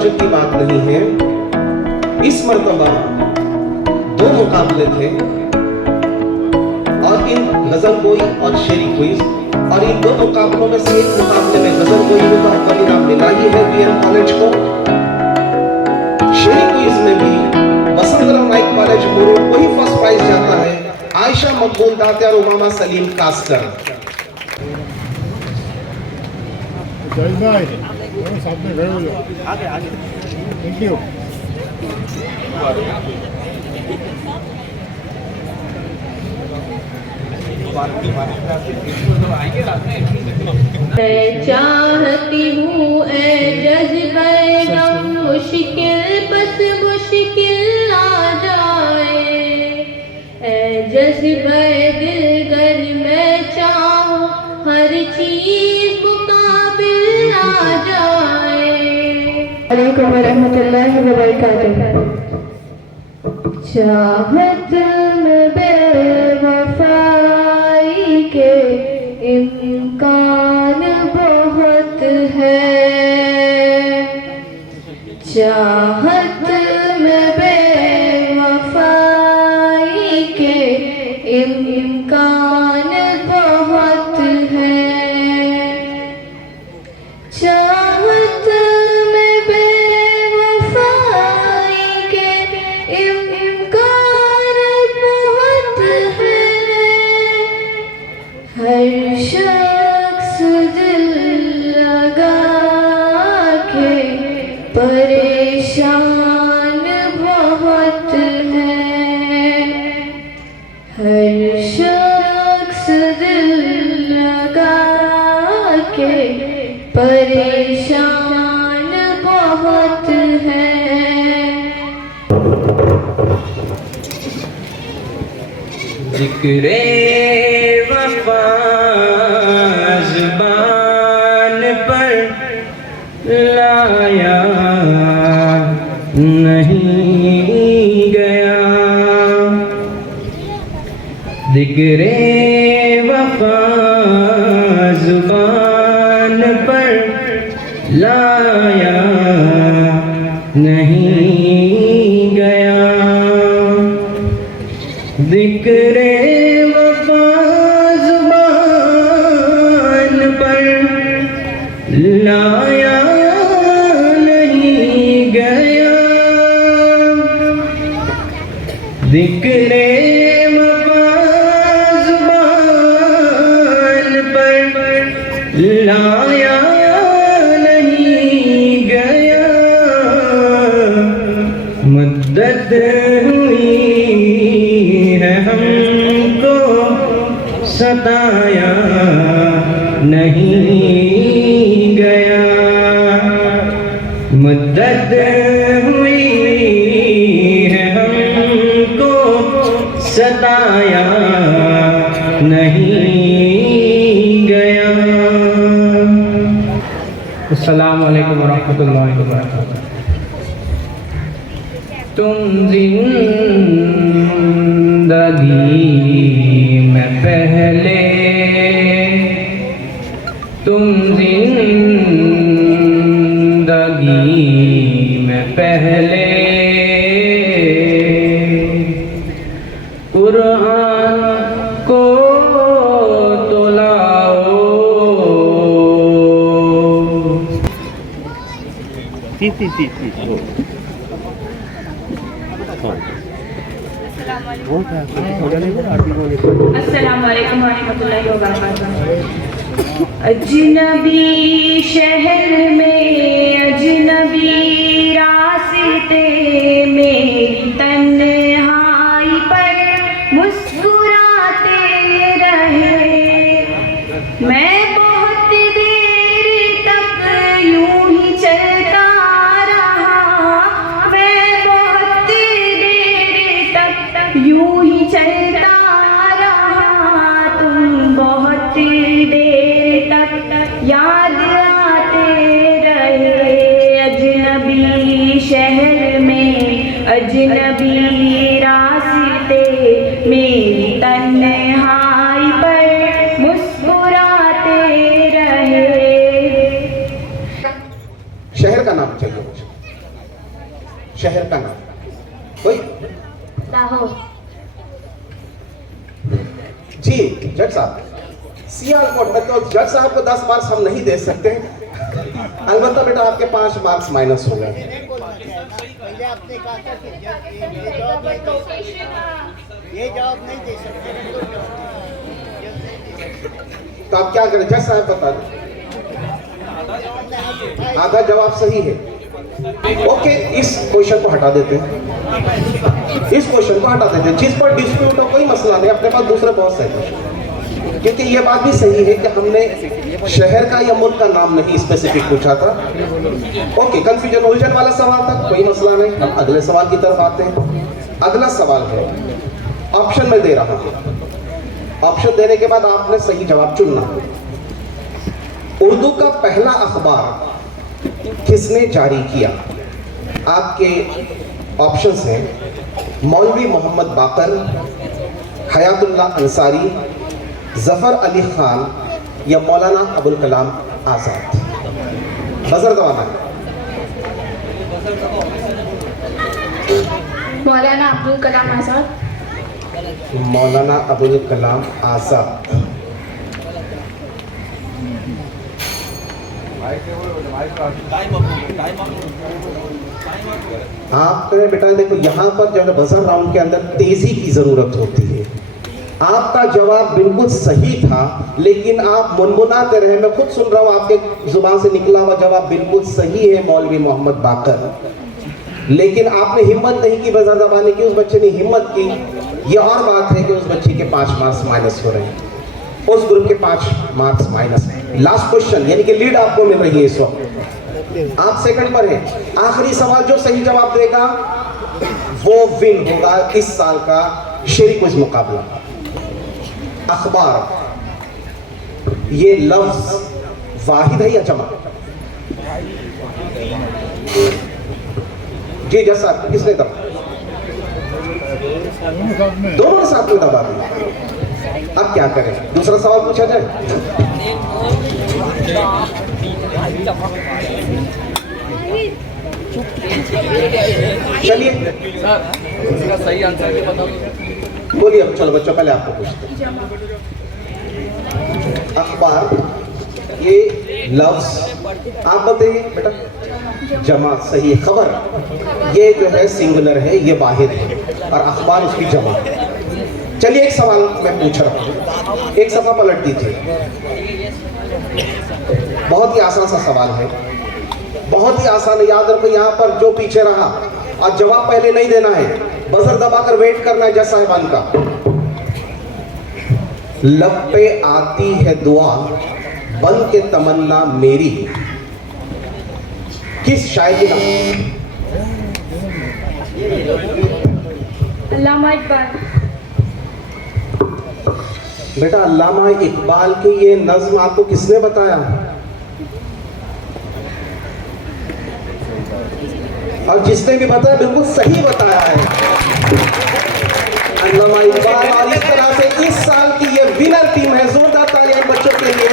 ताज्जुब की बात नहीं है, इस मर्तबा 2 मुकाबले थे और इन गजल गोई और शेरी क्विज, और इन 2 मुकाबलों में से एक मुकाबले में गजल गोई में तो अव्वल इनाम मिला ही है बीएम कॉलेज को। शेरी क्विज में भी वसंतराव नाइक कॉलेज मुरू को ही फर्स्ट प्राइज जाता है। आयशा मकबूल दाते और उमामा सलीम कास्कर। साथ में खड़े हो जाओ, आगे आगे। Thank you. मैं चाहती हूँ ए जज़्बे गम मुश्किल बस मुश्किल आ जाए, ए जज़्बे दिल गर मैं चाहूँ हर चीज़ मुकाबिल आ जाए। अलैकुम वरहमतुल्लाहि वबरकातुहू। चाहत में बेवफाई के इम्कान बहुत है, चाहत में बेवफाई के इम्कान बहुत है, चाहत में बेवफाई के इम्कान बहुत है। हर शख्स दिल लगा के परेशान बहुत है, हर शख्स दिल लगा के परेशान बहुत है। जिक्रे वफा ज़ुबान पर लाया नहीं गया, जिक्रे वफा ज़ुबान पर लाया नहीं गया, ज़िक्रे वफा ज़ुबान पर लाया नहीं गया, ज़िक्रे वफा ज़ुबान पर लाया नहीं गया, मुद्दत हुई है हमको सताया नहीं गया, मुद्दत हुई है हमको सताया नहीं गया। अस्सलामु अलैकुम वरहमतुल्लाहि वबरकातुहू। तुम जिंदगी में पहले, तुम जिंदगी में पहले कुरान को तो लाओ। अस्सलाम वालेकुम रहमतुल्लाहि व बरकातहू। अजनबी शहर में अजनबी रास्ते में तन्हाई पर मुस्कुराते रहे, मैं बहुत देर तक यूं ही चलता रहा, मैं बहुत देर तक यूं ही चलता रहा, तुम बहुत देर तक याद आते रहे। अजनबी शहर में अजनबी रास्ते मेरी तन्हाई पर मुस्कुराते रहे। शहर का नाम चाहिए मुझे। लाहौर। जी जज साहब, सियालकोट में तो जज साहब को 10 मार्क्स हम नहीं दे सकते, अलबत्ता बेटा आपके 5 मार्क्स माइनस हो गए। पहले आपने कहा था कि ये जवाब नहीं दे सकते। तो आप क्या करें जज साहब, बता दें। आधा जवाब सही है। ओके, इस क्वेश्चन को हटा देते हैं, इस क्वेश्चन को हटा देते हैं। जिस पर डिस्प्यूट हो कोई मसला नहीं, अपने पास दूसरे बहुत से क्वेश्चन, क्योंकि ये बात भी सही है कि हमने शहर का या मुल्क का नाम नहीं स्पेसिफिक पूछा था। ओके, कंफ्यूजन उलझन वाला सवाल था, कोई मसला नहीं। हम अगले सवाल की तरफ आते हैं। अगला सवाल है, ऑप्शन में दे रहा हूं, ऑप्शन देने के बाद आपने सही जवाब चुनना। उर्दू का पहला अखबार किसने जारी किया? आपके ऑप्शंस हैं मौलवी मोहम्मद बाकर, हयातुल्लाह अंसारी, जफर अली खान या मौलाना अबुल कलाम आज़ाद। बजर दबाना है। मौलाना अब्दुल कलाम आज़ाद। मौलाना अबुल कलाम आज़ाद। आपने बेटा देखो, यहाँ पर जो है बजर राउंड के अंदर तेजी की जरूरत होती है। आपका जवाब बिल्कुल सही था, लेकिन आप मुनमुनाते रहे। मैं खुद सुन रहा हूँ, आपके जुबान से निकला हुआ जवाब बिल्कुल सही है, मौलवी मोहम्मद बाकर। लेकिन आपने हिम्मत नहीं की बजर दबाने की, उस बच्चे ने हिम्मत की। ये और बात है कि उस बच्चे के 5 मार्क्स माइनस हो रहे हैं, उस ग्रुप के 5 मार्क्स माइनस। लास्ट क्वेश्चन, यानी कि लीड आपको मिल रही है इस वक्त, आप सेकंड पर हैं। आखिरी सवाल, जो सही जवाब देगा वो विन होगा इस साल का शेरी क्विज मुकाबला। अखबार, ये लफ्ज वाहिद है या जमा? जी जैसा किसने दबा? दोनों ने साथ में दबा दिया। अब क्या करें? दूसरा सवाल पूछा जाए? चलिए इसका सही आंसर क्या बताओ? बोलिए। अब चलो बच्चों, पहले आपको पूछते हैं। अखबार, ये लफ्ज आप बताइए बेटा। जमा सही है। खबर, ये जो है सिंगुलर है, ये वाहिद है, और अखबार उसकी जमा। चलिए एक सवाल मैं पूछ रहा हूँ, एक सफा पलट दीजिए। बहुत ही आसान सा सवाल है, बहुत ही आसान है। याद रखो, यहाँ पर जो पीछे रहा और जवाब पहले नहीं देना है, बजर दबाकर वेट करना है जज साहिबान का। लब पे आती है दुआ बन के तमन्ना मेरी, किस शायर का? अल्लामा इकबाल। बेटा अल्लामा इकबाल की ये नज्म आपको किसने बताया? और जिसने भी बताया बिल्कुल सही बताया है, अल्लामा इकबाल। और इस तरह से इस साल की ये विनर टीम है। जोरदार तालियां बच्चों के लिए।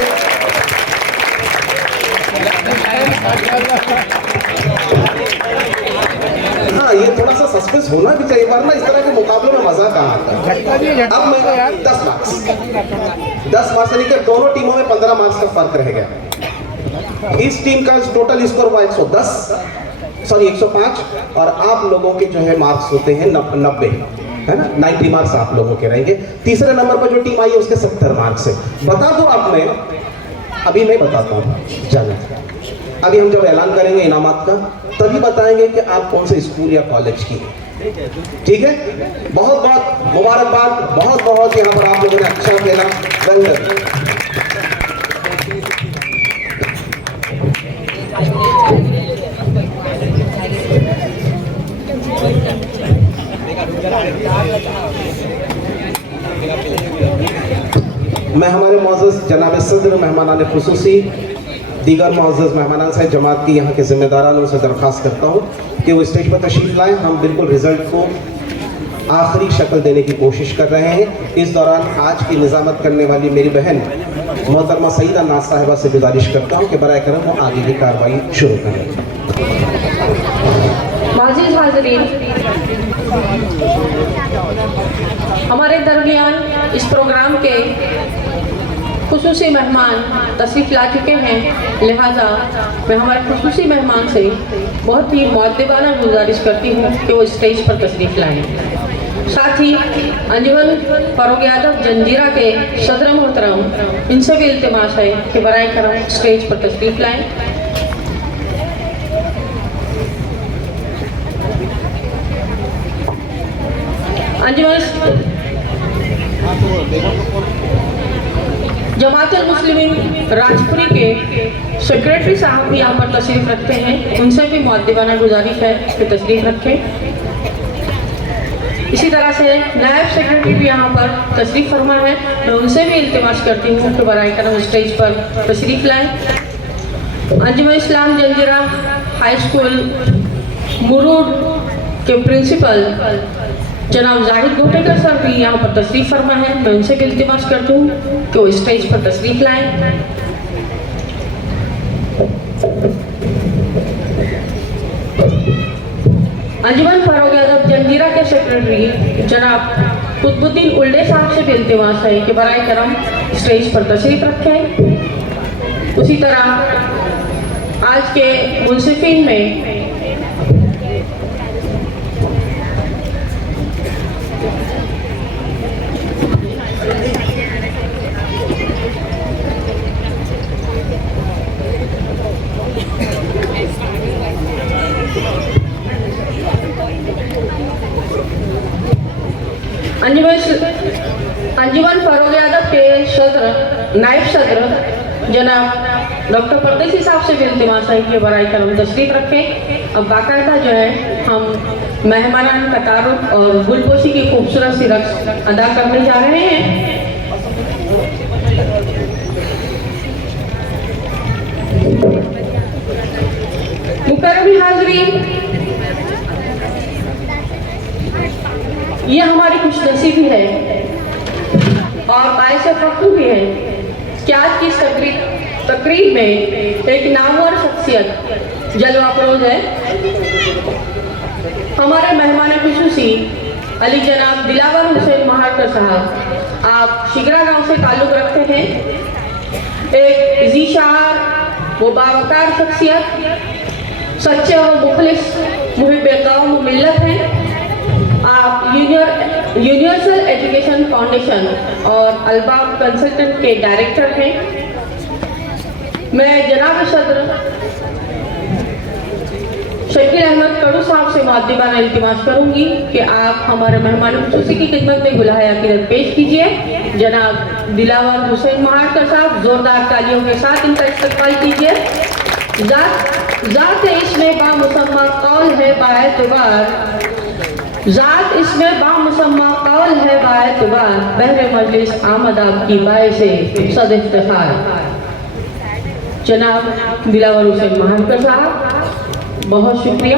हाँ, ये थोड़ा सा सस्पेंस होना भी चाहिए, वरना इस तरह के मुकाबलों में मजा कहाँ आता है। अब मैं 10 मार्क्स यानी कि दोनों टीमों में 15 मार्क्स का फर्क रह गया। इस टीम का टोटल स्कोर हुआ 105 और आप लोगों के जो है मार्क्स होते हैं 90, है ना। 90 मार्क्स आप लोगों के रहेंगे। तीसरे नंबर पर जो टीम आई है उसके 70 मार्क्स है। बता दो आप, मैं अभी मैं बताता हूँ, जाना। अभी हम जब ऐलान करेंगे इनामात का, तभी बताएंगे कि आप कौन से स्कूल या कॉलेज की है। ठीक है, बहुत बहुत मुबारकबाद, बहुत बहुत यहाँ पर आप लोगों ने अच्छा खेला। मैं हमारे मुअज़्ज़ज़ जनाब सदर मेहमानान खुसूसी, दीगर मुअज़्ज़ज़ मेहमानान से जमात की यहाँ के ज़िम्मेदारान से दरख्वास्त करता हूँ कि वो स्टेज पर तशरीफ़ लाएँ। हम बिल्कुल रिज़ल्ट को आखिरी शक्ल देने की कोशिश कर रहे हैं। इस दौरान आज की निज़ामत करने वाली मेरी बहन मोहतरमा सईदा नाज साहिबा से गुजारिश करता हूँ कि बराए करम वो आगे की कार्रवाई शुरू करें। माज़ीज़ हाज़रीन, हमारे दरमियान इस प्रोग्राम के खुसूसी मेहमान तशरीफ़ ला चुके हैं, लिहाजा मैं हमारे खुसूसी मेहमान से बहुत ही मुअद्दिबाना गुजारिश करती हूँ कि वो स्टेज पर तशरीफ़ लाएँ। साथ ही अंजुमन फ़रोग़-ए-अदब जंजीरा के सदर मोहतरम, इनसे भी इल्तिमास है कि बराए करम स्टेज पर तशरीफ़ लाएँ। अंजुमन जमात मुस्लिमीन राजपुरी के सेक्रेटरी साहब भी यहाँ पर तशरीफ़ रखते हैं, उनसे भी मुअद्दिबाना गुजारिश है कि तशरीफ़ रखें। इसी तरह से नायब सेक्रेटरी भी यहाँ पर तशरीफ़ फरमा है, मैं उनसे भी इल्तिमास करती हूँ कि बराए करम स्टेज पर तशरीफ़ लाएँ। अंजुमन इस्लाम जंजीरा हाई स्कूल मुरूड के प्रिंसिपल जनाब जाहिद गोटेकर सर भी यहाँ पर तशरीफ़ फरमा है, मैं उनसे भी इल्तिमास करती हूँ कि वो स्टेज पर तशरीफ़ लाएँ। अंजुमन फ़रोग़-ए-अदब जंजीरा के सेक्रेटरी जनाब कुतुबुद्दीन उल्डे साहब से भी इल्तिमास है कि बराए करम स्टेज पर तशरीफ़ रखें। उसी तरह आज के मुंसिफिन में अंजुमन फ़रोग़-ए-अदब के सदर नायब सदर जनाब डॉक्टर परदेसी साहब से भी इल्तिमास है कि बराए करम तशरीफ़ रखें। अब बाकायदा जो है हम मेहमानान का तारुफ और गुलपोशी की खूबसूरत सी रक़्स अदा करने जा रहे हैं। मुकर्रमी हाज़रीन, ये हमारी खुशनसीबी है और बाइस फ़ख्र भी है कि आज की इस तकरीब में एक नामवर शख्सियत जलवा फरोज़ है। हमारे मेहमान खुसूसी अली जनाब दिलावर हुसैन महारकर साहब, आप शिगरा गांव से ताल्लुक़ रखते हैं। एक ज़ीशार व बावकार शख्सियत, सच्चे और मुखलिस मुहिब्बे कौम मिल्लत हैं। आप यूनिवर्सल एजुकेशन फाउंडेशन और अलबाब कंसल्टेंट के डायरेक्टर हैं। मैं जनाब सदर शकील अहमद कड़ू साहब से मुअद्दिबाना इल्तिमास करूंगी कि आप हमारे मेहमान खुसूसी की खिदमत में गुलाहे अकीदत पेश कीजिए। जनाब दिलावर हुसैन महारकर साहब, जोरदार तालियों के साथ इनका इस्तकबाल कीजिए। ज़ात इसमें बामुसम्मा कौल है बाएतबार, ज़ात इसमें बामुसम्मा कौल है बाएतबार, बहरे मजलिस आमद आपकी बाए से सद इफ्तिखार। जनाब दिलावर हुसैन महारकर साहब, बहुत शुक्रिया।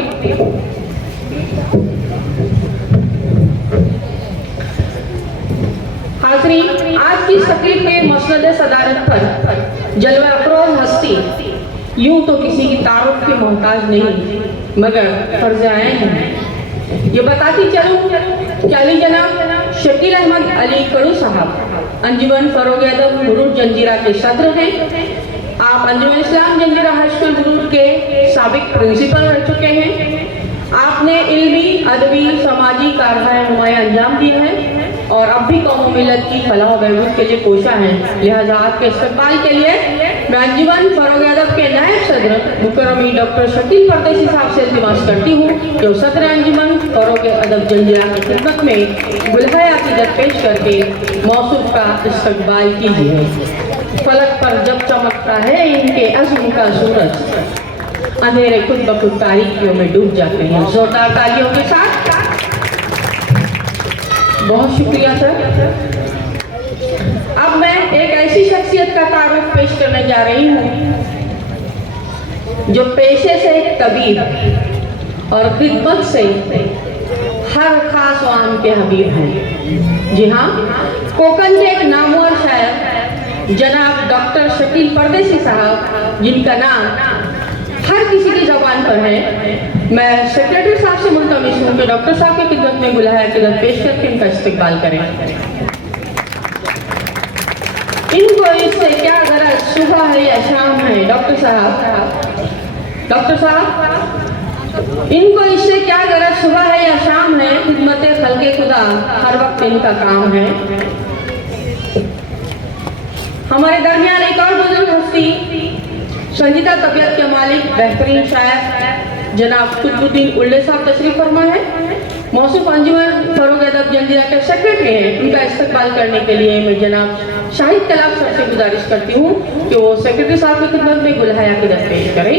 हाज़रीन, आज की तकरीब में मसनद सदारत पर जलवा अफरोज़ हस्ती यूं तो किसी की तारुफ के मोहताज नहीं, मगर फर्ज़ आइन है। ये बताती चलूं कि अली जनाब शकील अहमद अली कड़ू साहब अंजुमन फ़रोग़-ए-अदब मुरूड जंजीरा के सदर हैं। आप अंजुमन इस्लाम जंजीरा हाई स्कूल मुरूड के साबिक प्रिंसिपल रह चुके हैं। आपने इल्मी, अदबी, समाजी कारवाई नुमाया अंजाम दिए हैं और अब भी कौम मिल्लत की फलाह बहबूद के लिए कोशा हैं। लिहाजा आपके इस्तकबाल के लिए मैं अंजुमन फ़रोग़-ए-अदब के नायब सदर मुकर्रमी डॉक्टर शकील परदेसी साहब से इल्तिमास करती हूँ जो सदर अंजुमन फ़रोग़-ए-अदब जंजीरा की खिदमत में गुलहाए अक़ीदत पेश करके मौसूफ का इस्तकबाल कीजिए। फलक पर जब चमकता है इनके अज़्म का सूरज, अंधेरे खुद ब खुद तारीकियों में डूब जाते हैं। जोरदार तालियों के साथ बहुत शुक्रिया सर। अब मैं एक ऐसी शख्सियत का तारुफ पेश करने जा रही हूँ जो पेशे से तबीब और खिदमत से हर खास आम के हबीब हैं। जी हाँ, कोकन के एक नामवर शायर जनाब डॉक्टर शकील परदेसी साहब, जिनका नाम हर हर किसी की जबान पर है। मैं सेक्रेटरी साहब से मुल्तमिस हूँ कि डॉक्टर साहब की खिदमत में गुलाया अकीदत पेश करके इनका इस्तकबाल करें। इनको इससे क्या गरज सुबह है या शाम है? डॉक्टर साहब इनको इससे क्या गरज सुबह है या शाम है? खिदमत खल्के खुदा हर वक्त इनका काम है। हमारे दरमियान एक और बुजुर्ग हस्ती संजीदा तबीयत के मालिक बेहतरीन शायर जनाब कुतुबुद्दीन उल्ले साहब तशरीफ फरमा है। मौसूफ अंजुमन फरोग अदब जंजीरा के सेक्रेटरी हैं। उनका इस्तकबाल करने के लिए मैं जनाब शाहिद कलाम साहब से गुजारिश करती हूँ कि वो सेक्रेटरी साहब की खिदमत में गुलहाया अकीदत पेश करें।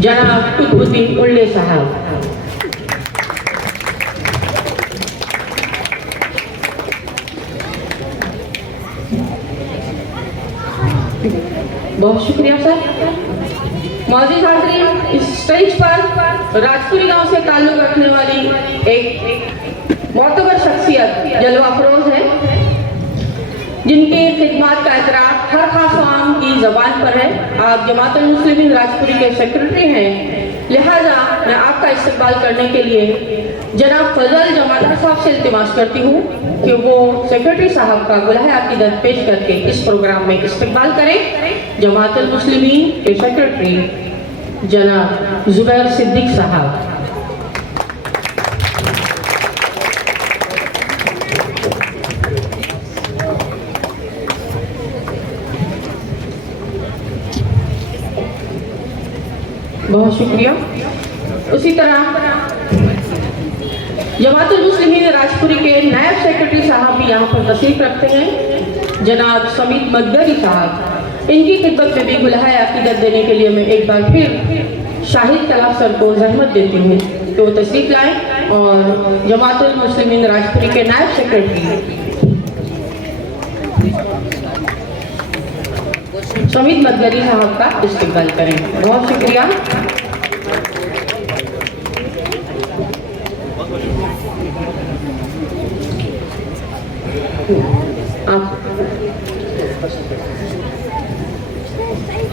जनाब कुतुबुद्दीन उल्ले साहब। बहुत शुक्रिया सर। मौजूद हाज़रीन, इस स्टेज पर राजपुरी गांव से ताल्लुक रखने वाली एक मोतबर शख्सियत जलवा अफरोज है, जिनकी खिदमत का एतराफ़ हर खास आम की ज़बान पर है। आप जमातुल मुस्लिमीन राजपुरी के सेक्रेटरी हैं, लिहाजा मैं आपका इस्तकबाल करने के लिए जनाब फजल जमादार साहब से इल्तिमास करती हूँ कि वो सेक्रेटरी साहब का गुलाया अकीदत पेश करके इस प्रोग्राम में इस्तकबाल करें। जमातुल मुस्लिमीन के सेक्रेटरी जनाब जुबैर सिद्दीक साहब। बहुत शुक्रिया। उसी तरह जमातुल मुस्लिमीन राजपुरी के नायब सेक्रेटरी साहब भी यहाँ पर तशरीफ रखते हैं, जनाब समीत मदगरी साहब। इनकी खिदमत में भी गुलाया अकीदत देने के लिए मैं एक बार फिर शाहिद कलाम सर को जहमत देती हूँ कि वो तशरीफ लाएं और जमातुल मुस्लिमीन राजपुरी के नायब सेक्रेटरी समीत मदगरी साहब का इस्तकबाल करें। बहुत शुक्रिया।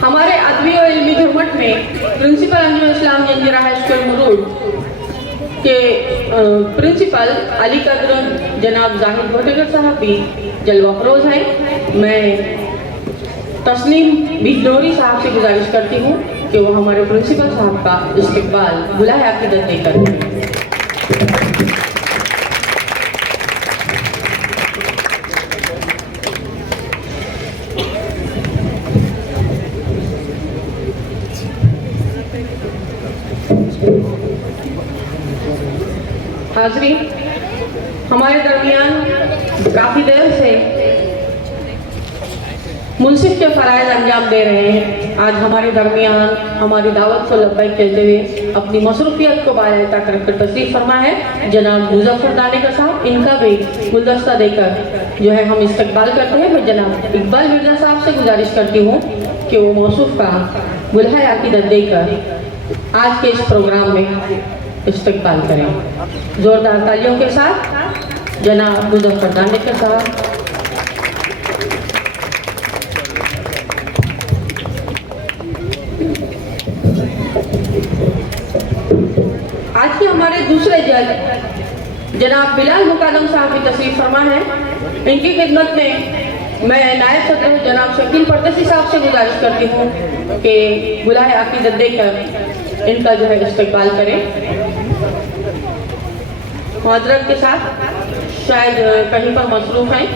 हमारे अदबी और इल्मी झुरमट में प्रिंसिपल अंजुमन इस्लाम जंजीरा हाई स्कूल मुरूड के प्रिंसिपल अली कदर जनाब जाहिद भोटेगर साहब भी जलवा अफरोज हैं। मैं तस्नीम बिजनौरी साहब से गुजारिश करती हूँ कि वो हमारे प्रिंसिपल साहब का इस्तकबाल गुलाया अकीदत देकर करें। हाज़रीन, हमारे दरमियान काफ़ी देर से मुनसिफ के फ़राइज़ अंजाम दे रहे हैं। आज हमारे दरमियान हमारी दावत को लब्बैक कहते हुए अपनी मसरूफियत को बायता करके तशरीफ़ फरमा है जनाब मुज़फ़्फ़र दानेकर साहब। इनका भी गुलदस्ता देकर जो है हम इस्तकबाल करते हैं। मैं जनाब इकबाल मिर्ज़ा साहब से गुजारिश करती हूँ कि वो मौसूफ का गुलहाया अकीदत देकर आज के इस प्रोग्राम में इस्तकबाल करें। ज़ोरदार तालियों के साथ जनाब मुज़फ़्फ़र दानेकर साहब। आज के हमारे दूसरे जज जनाब बिलाल मुकादम साहब की तशरीफ फरमा है। इनकी खिदमत में मैं नायब सदर जनाब शकील परदेसी साहब से गुजारिश करती हूँ कि गुलाया अकीदत देकर इनका जो है इस्तकबाल करें। माजरत के साथ शायद कहीं पर मसरूफ हैं।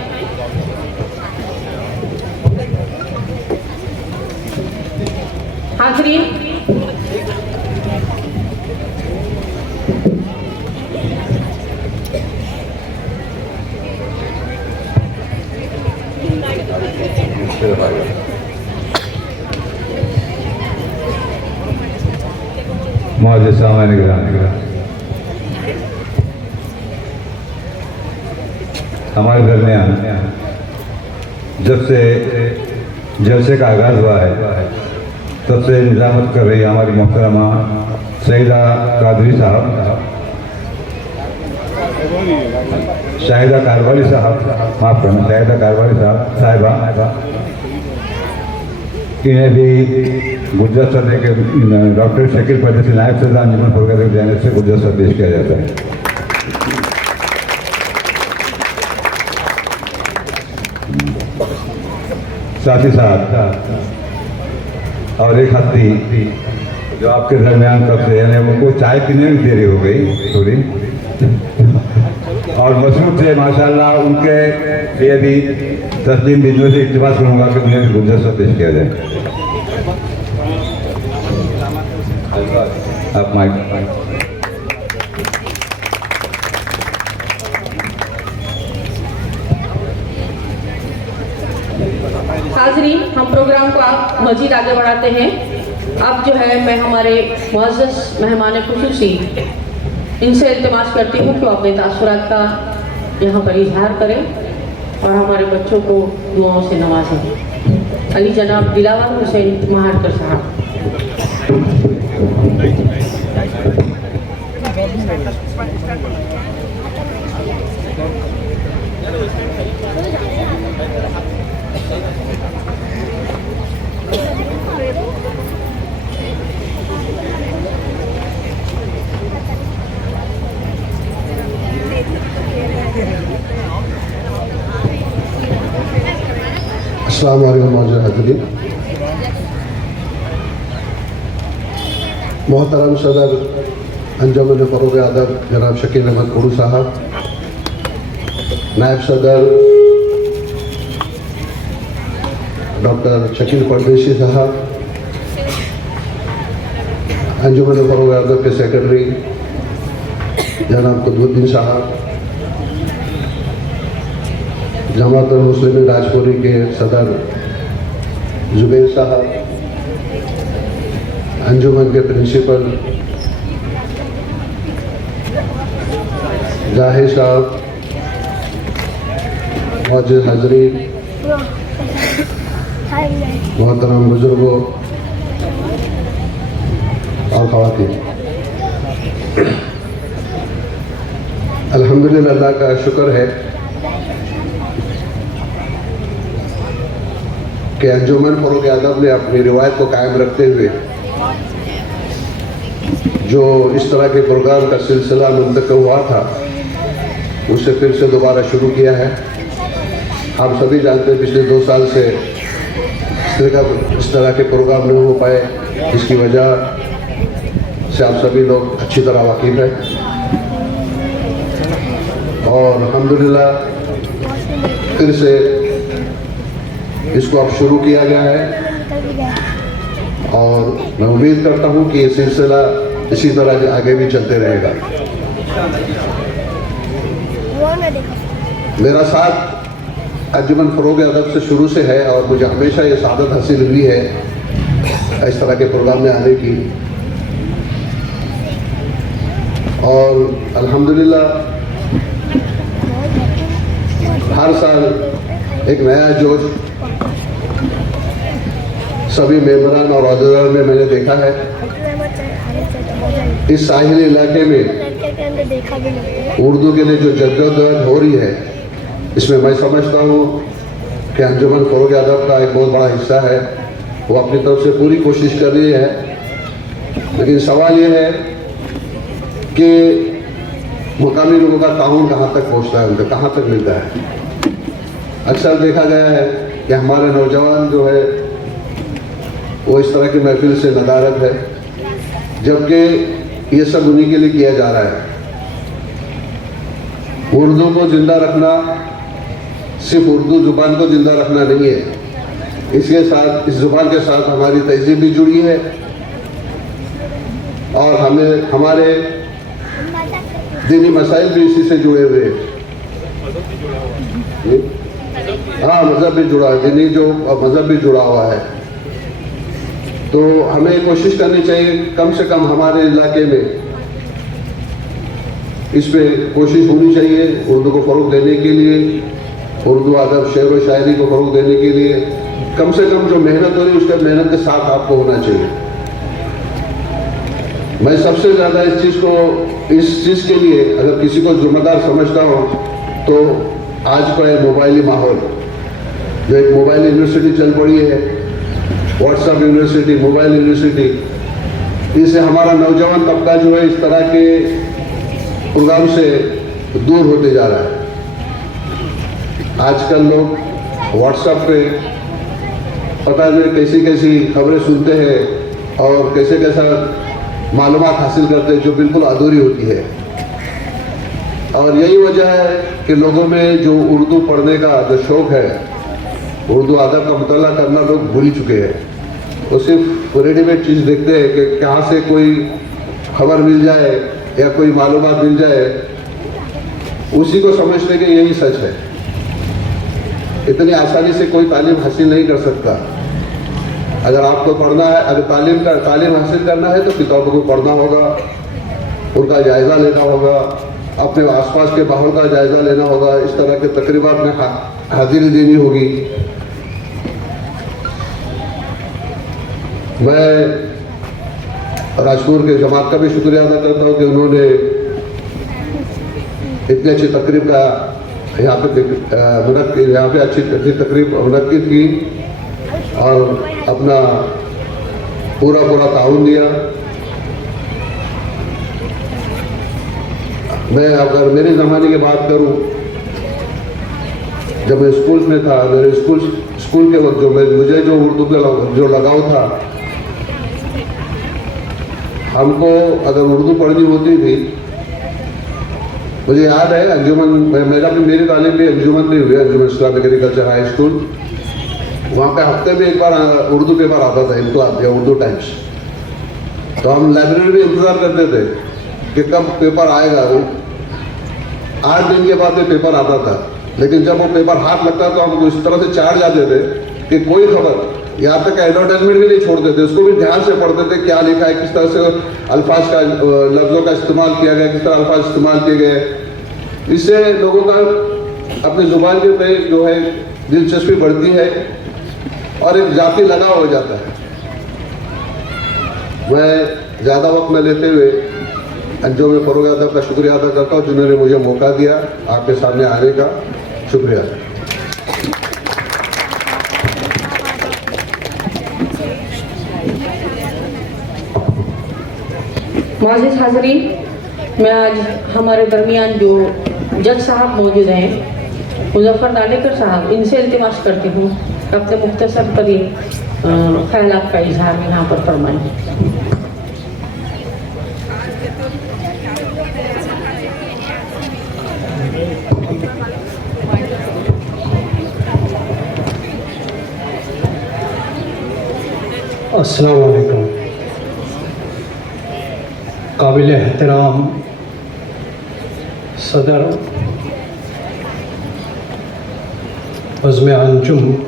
हाज़रीन, मौजूद सामान्य गिराने हमारे दरमियान जब से जलसे का आगाज़ हुआ है तब से निज़ामत कर रही हमारी मोहतरमा सईदा कादरी साहब, शाहिदा कारवाली साहब, माफ़ करना शाहिदा कारवाली साहब साहिबा, इन्हें भी गुर्जर सदे के डॉक्टर शकील परदेसी नायब सदर अंजुमन फरोग के जाने से गुर्जर सद पेश किया जाता है। साथ ही साथ और एक हस्ती जो आपके दरमियान कब से यानी उनको चाय पीने में देरी हो गई थोड़ी और मशरूफ से माशाल्लाह उनके लिए भी तस्लीम बिजनों से इत्तेफाक करूँगा कि उन्हें गुर्जर सद पेश किया जाए। आप माइक हाज़रीन, हम प्रोग्राम को आप मज़ीद आगे बढ़ाते हैं। अब जो है मैं हमारे मुअज़्ज़ज़ मेहमान खुसूसी इनसे इल्तिमास करती हूँ कि वो अपने तासुरात का यहाँ पर इजहार करें और हमारे बच्चों को दुआओं से नवाजें। अली जनाब दिलावर हुसैन महारकर साहब। अस्सलाम वालेकुम मौजूद हाज़रीन। मोहतरम सदर अंजुमन फरोग अदब जनाब शकील अहमद कुड़ू साहब, नायब सदर डॉक्टर शकील परदेसी साहब, अंजुमन फरोग अदब के सेक्रेटरी जनाब कुतुबुद्दीन साहब, जमाअतुल मुस्लिमीन राजपुरी के सदर जुबैर साहब, अंजुमन के प्रिंसिपल जाहिर साहब, मौजूद हाज़रीन, मोहतरम बुजुर्गों और ख़वातीन, अल्हम्दुलिल्लाह अल्लाह का शुक्र है कि अंजुमन फरोग अदब ने अपनी रिवायत को कायम रखते हुए जो इस तरह के प्रोग्राम का सिलसिला मुंतक़िल हुआ था उसे फिर से दोबारा शुरू किया है। आप सभी जानते हैं पिछले 2 साल से इस तरह के प्रोग्राम नहीं हो पाए, इसकी वजह से आप सभी लोग अच्छी तरह वाकिफ़ हैं और अल्हम्दुलिल्लाह फिर से इसको अब शुरू किया गया है और मैं उम्मीद करता हूँ कि ये सिलसिला इसी तरह आगे भी चलते रहेगा। मेरा साथ अंजुमन फरोग अदब से शुरू से है और मुझे हमेशा ये सादत हासिल हुई है इस तरह के प्रोग्राम में आने की और अल्हम्दुलिल्लाह हर साल एक नया जोश सभी मेंबरान और अहदेदार में मैंने देखा है। इस साहिली इलाके में उर्दू के लिए जो जद्दोजहद हो रही है इसमें मैं समझता हूँ कि अंजुमन फरोग अदब का एक बहुत बड़ा हिस्सा है, वो अपनी तरफ से पूरी कोशिश कर रही है। लेकिन सवाल ये है कि मुकामी लोगों का ताउन कहाँ तक पहुँचता है, उनका कहाँ तक मिलता है। अक्सर देखा गया है कि हमारे नौजवान जो है वो इस तरह की महफिल से नदारत है, जबकि ये सब उन्हीं के लिए किया जा रहा है। उर्दू को ज़िंदा रखना सिर्फ उर्दू ज़ुबान को ज़िंदा रखना नहीं है, इसके साथ इस ज़ुबान के साथ हमारी तहज़ीब भी जुड़ी है और हमें हमारे दीनी मसाइल भी इसी से जुड़े हुए हैं। हाँ, मज़हब भी जुड़ा है, दीनी जो मज़हब भी जुड़ा हुआ है। तो हमें कोशिश करनी चाहिए कम से कम हमारे इलाके में इस पे कोशिश होनी चाहिए उर्दू को फ़रोग़ देने के लिए, उर्दू अदब शेर व शायरी को फ़रोग़ देने के लिए कम से कम जो मेहनत हो रही है उसका मेहनत के साथ आपको होना चाहिए। मैं सबसे ज़्यादा इस चीज़ के लिए अगर किसी को जिम्मेदार समझता हूँ तो आज का है मोबाइली माहौल, जो एक मोबाइल यूनिवर्सिटी चल पड़ी है व्हाट्सएप यूनिवर्सिटी, मोबाइल यूनिवर्सिटी, इससे हमारा नौजवान तबका जो है इस तरह के प्रोग्राम से दूर होते जा रहा है। आजकल लोग व्हाट्सएप पे पता नहीं कैसी कैसी खबरें सुनते हैं और कैसे कैसा मालूमात हासिल करते हैं जो बिल्कुल अधूरी होती है। और यही वजह है कि लोगों में जो उर्दू पढ़ने का जो शौक़ है, उर्दू अदब का मुताला करना लोग भूल चुके हैं। वो सिर्फ रेडीमेड चीज़ देखते हैं कि कहाँ से कोई खबर मिल जाए या कोई मालूमात मिल जाए, उसी को समझने के यही सच है। इतनी आसानी से कोई तालीम हासिल नहीं कर सकता। अगर आपको पढ़ना है, अगर तालीम हासिल करना है तो किताबों को पढ़ना होगा, उनका जायज़ा लेना होगा, अपने आसपास के माहौल का जायज़ा लेना होगा, इस तरह के तकरीबात में हाजिरी देनी होगी। मैं राजपुर के जमात का भी शुक्रिया अदा करता हूँ कि उन्होंने इतनी अच्छी तकरीब का यहाँ पे अच्छी तकरीब मुनक्किद की और अपना पूरा ताउन दिया। मैं अगर मेरे ज़माने की बात करूं, जब मैं स्कूल में था, मेरे स्कूल के वक्त मुझे जो उर्दू पे जो लगाव था, हमको अगर उर्दू पढ़नी होती थी, मुझे याद है अंजुमन, मेरी तालीम भी अंजुमन में हुई, अंजुमन इस्लामिक एग्रीकल्चर हाई स्कूल। वहाँ पे हफ्ते में एक बार उर्दू पेपर आता था, इनकलाब या उर्दू टाइम्स। तो हम लाइब्रेरी में इंतज़ार करते थे कि कब पेपर आएगा। 8 दिन के बाद में पेपर आता था, लेकिन जब वो पेपर हाथ लगता तो हम इस तरह से चाट जाते थे कि कोई खबर, यहाँ तक एडवर्टाइजमेंट भी नहीं छोड़ते थे, उसको भी ध्यान से पढ़ते थे क्या लिखा है, किस तरह से अल्फाज का लफ्ज़ों का इस्तेमाल किया गया, किस तरह अल्फाज इस्तेमाल किए गए। इससे लोगों का अपनी ज़ुबान के पे जो है दिलचस्पी बढ़ती है और एक जाति लगाव हो जाता है। मैं ज़्यादा वक्त न लेते हुए अंजुम फरोग अदब का शुक्रिया अदा करता हूँ जिन्होंने मुझे मौका दिया आपके सामने आने का। शुक्रिया। मोअज़्ज़िज़ हाज़रीन, मैं आज हमारे दरमियान जो जज साहब मौजूद हैं, मुज़फ़्फ़र दानेकर साहब, इनसे इल्तिमास करती हूँ अपने मुख्तसर तरीन ख़यालात का इजहार यहाँ पर फरमाएं। अस्सलाम वालेकुम। काबिल एहतराम सदर बज़्म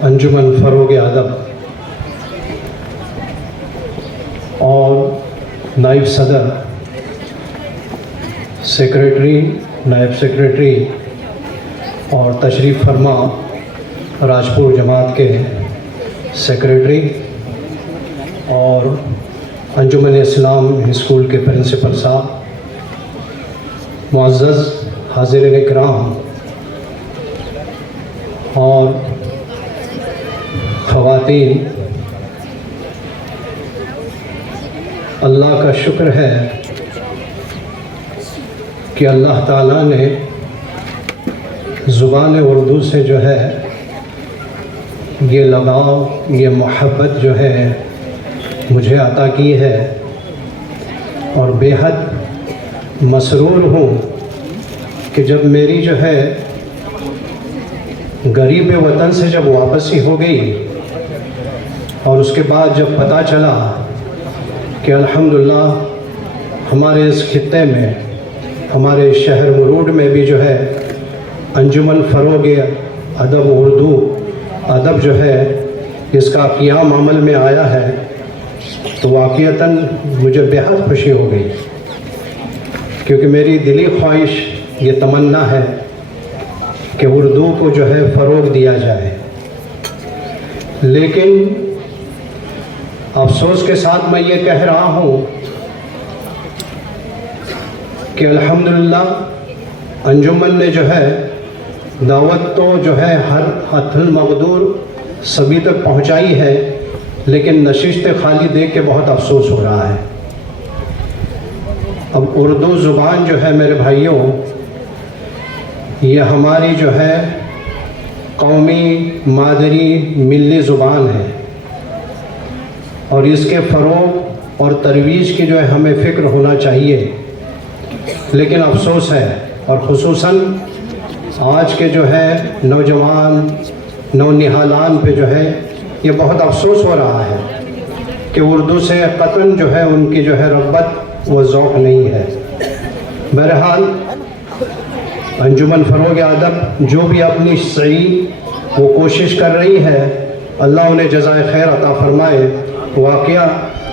अंजुमन फ़रोग़ अदब और नायब सदर, सेक्रेटरी, नायब सेक्रेटरी और तशरीफ़ फरमा राजपुर जमात के सेक्रेटरी और अंजुमन इस्लाम स्कूल के प्रिंसिपल साहब, मुअज़्ज़ज़ हाज़िरीन इकराम और ख़वातीन, अल्लाह का शुक्र है कि अल्लाह ताला ने ज़ुबान उर्दू से जो है ये लगाव, ये मोहब्बत जो है मुझे अता की है और बेहद मसरूर हूँ कि जब मेरी जो है गरीब वतन से जब वापसी हो गई और उसके बाद जब पता चला कि अल्हम्दुलिल्लाह हमारे इस खित्ते में, हमारे शहर मुरूड में भी जो है अंजुमन फ़रोग़ अदब उर्दू अदब जो है इसका क़ियाम अमल में आया है, तो वाक़ईतन मुझे बेहद खुशी हो गई, क्योंकि मेरी दिली ख्वाहिश ये तमन्ना है कि उर्दू को जो है फ़रोग़ दिया जाए। लेकिन अफसोस के साथ मैं ये कह रहा हूँ कि अल्हम्दुलिल्लाह अंजुमन ने जो है दावत तो जो है हर हथुल मक़दूर सभी तक पहुँचाई है, लेकिन नशिस्त खाली देख के बहुत अफसोस हो रहा है। अब उर्दू ज़ुबान जो है मेरे भाइयों, ये हमारी जो है कौमी मादरी मिली ज़ुबान है और इसके फ़रोग़ और तरवीज की जो है हमें फ़िक्र होना चाहिए। लेकिन अफसोस है, और ख़ुसूसन आज के जो है नौजवान नौनिहालान पे जो है ये बहुत अफसोस हो रहा है कि उर्दू से क़तन जो है उनकी जो है रग़बत व ज़ौक़ नहीं है। बहरहाल अंजुमन फ़रोग़ अदब जो भी अपनी सही वो कोशिश कर रही है, अल्लाह उन्हें जज़ाए खैर अता फ़रमाए।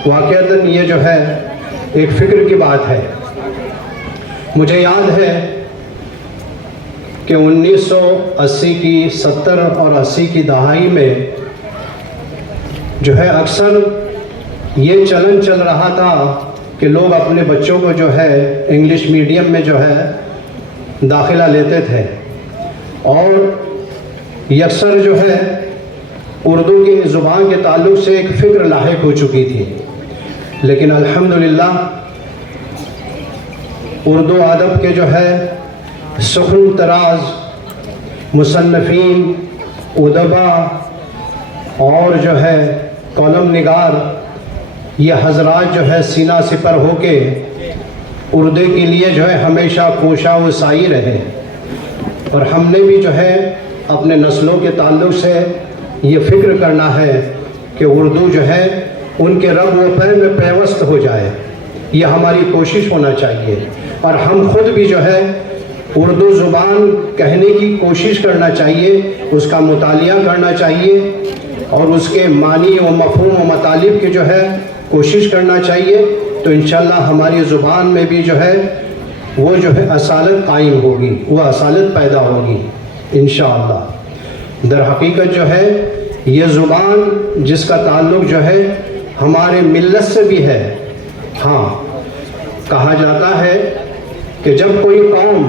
वाक़अतन ये जो है एक फ़िक्र की बात है। मुझे याद है कि 1980 की 70 और 80 की दहाई में जो है अक्सर ये चलन चल रहा था कि लोग अपने बच्चों को जो है इंग्लिश मीडियम में जो है दाखिला लेते थे और यकसर जो है उर्दू की ज़ुबान के ताल्लुक़ से एक फ़िक्र लाहिक हो चुकी थी। लेकिन अल्हम्दुलिल्लाह उर्दू अदब के जो है सुख़न तराज मुसन्निफ़ीन, उदबा और जो है कॉलम निगार, ये हज़रात जो है सीना सिपर होके उर्दू के लिए जो है हमेशा कोशा व साई रहे। और हमने भी जो है अपने नस्लों के ताल्लुक़ से ये फ़िक्र करना है कि उर्दू जो है उनके रग व पैर में पेवस्त हो जाए, ये हमारी कोशिश होना चाहिए। और हम खुद भी जो है उर्दू ज़ुबान कहने की कोशिश करना चाहिए, उसका मुतालिया करना चाहिए और उसके मानी व मफ़हूम व मतालिब की जो है कोशिश करना चाहिए। तो इंशाअल्लाह हमारी ज़ुबान में भी जो है वो जो है असालत कायम होगी, वो असालत पैदा होगी इंशाअल्लाह। दर हकीकत जो है ये ज़ुबान जिसका ताल्लुक़ जो है हमारे मिल्लत से भी है। हाँ, कहा जाता है कि जब कोई कौम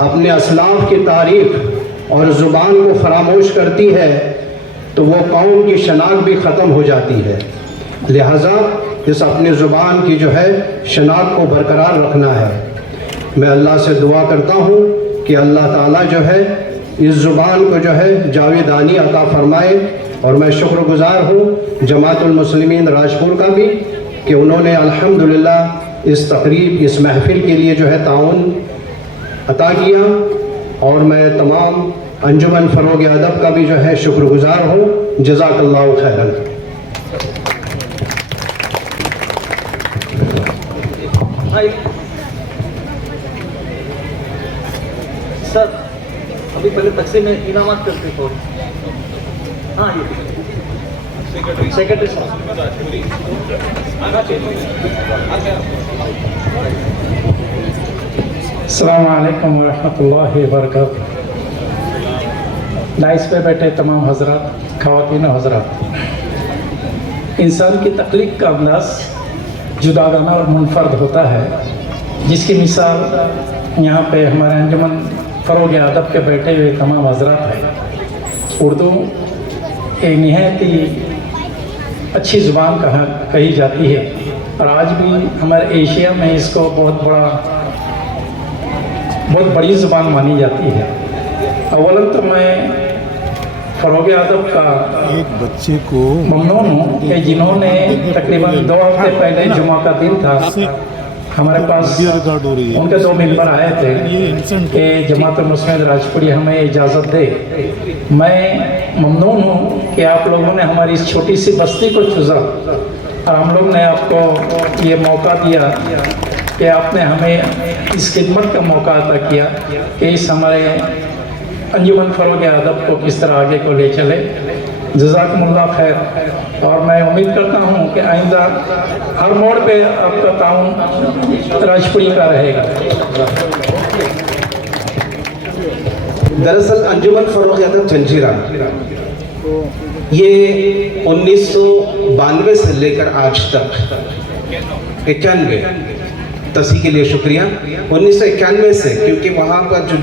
अपने असलाफ की तारीख़ और ज़ुबान को फ़रामोश करती है तो वो कौम की शनाख्त भी ख़त्म हो जाती है। लिहाजा इस अपनी ज़ुबान की जो है शनाख्त को बरकरार रखना है। मैं अल्लाह से दुआ करता हूँ कि अल्लाह ताला जो है इस ज़ुबान को जो है जावेदानी अता फ़रमाए। और मैं शुक्रगुज़ार हूँ जमातुल मुस्लिमीन राजपुर का भी कि उन्होंने अल्हम्दुलिल्लाह इस तकरीब, इस महफ़िल के लिए जो है ताउन अता किया। और मैं तमाम अंजुमन फ़रोग़ अदब का भी जो है शुक्रगुज़ार हूँ। जज़ाकल्लाहु खैरन। सर अभी पहले तकसीम में इनामात करते थे। हाँ, ये सेक्रेटरी अस्सलाम वालेकुम वरहमतुल्लाहि वबरकातुहू। डाइस पे बैठे तमाम हज़रात, ख़वातीन और हज़रात, इंसान की तख्लीक का अंदाज़ जुदागाना और मुनफरद होता है, जिसकी मिसाल यहाँ पे हमारे अंजुमन फ़रोग़ अदब के बैठे हुए तमाम हज़रात हैं। उर्दू एक निहायत ही अच्छी ज़ुबान कही जाती है और आज भी हमारे एशिया में इसको बहुत बड़ी ज़ुबान मानी जाती है। अवलन तो मैं फ़रोग़ अदब का एक बच्चे को ममनून हूँ कि जिन्होंने तकरीबन 2 हफ्ते पहले जुमा का दिन था, हमारे पास रिकॉर्ड हो रही है। उनके 2 मेंबर आए थे कि जमात मुस्लिमीन राजपुरी हमें इजाज़त दे। मैं ममनून हूँ कि आप लोगों ने हमारी इस छोटी सी बस्ती को चुना और हम लोग ने आपको ये मौका दिया कि आपने हमें इस खिदमत का मौका अता किया कि इस हमारे अंजुमन फ़रोग़ अदब को किस तरह आगे को ले चले। जज़ाकुमुल्लाह खैर। और मैं उम्मीद करता हूँ कि आइंदा हर मोड़ पे आपका ताउन राजपुरी का रहेगा। दरअसल अंजुमन फ़रोग़ अदब जंजीरा ये 1992 से लेकर आज तक 91 तसी के लिए शुक्रिया। 1991 से, क्योंकि वहाँ पर जो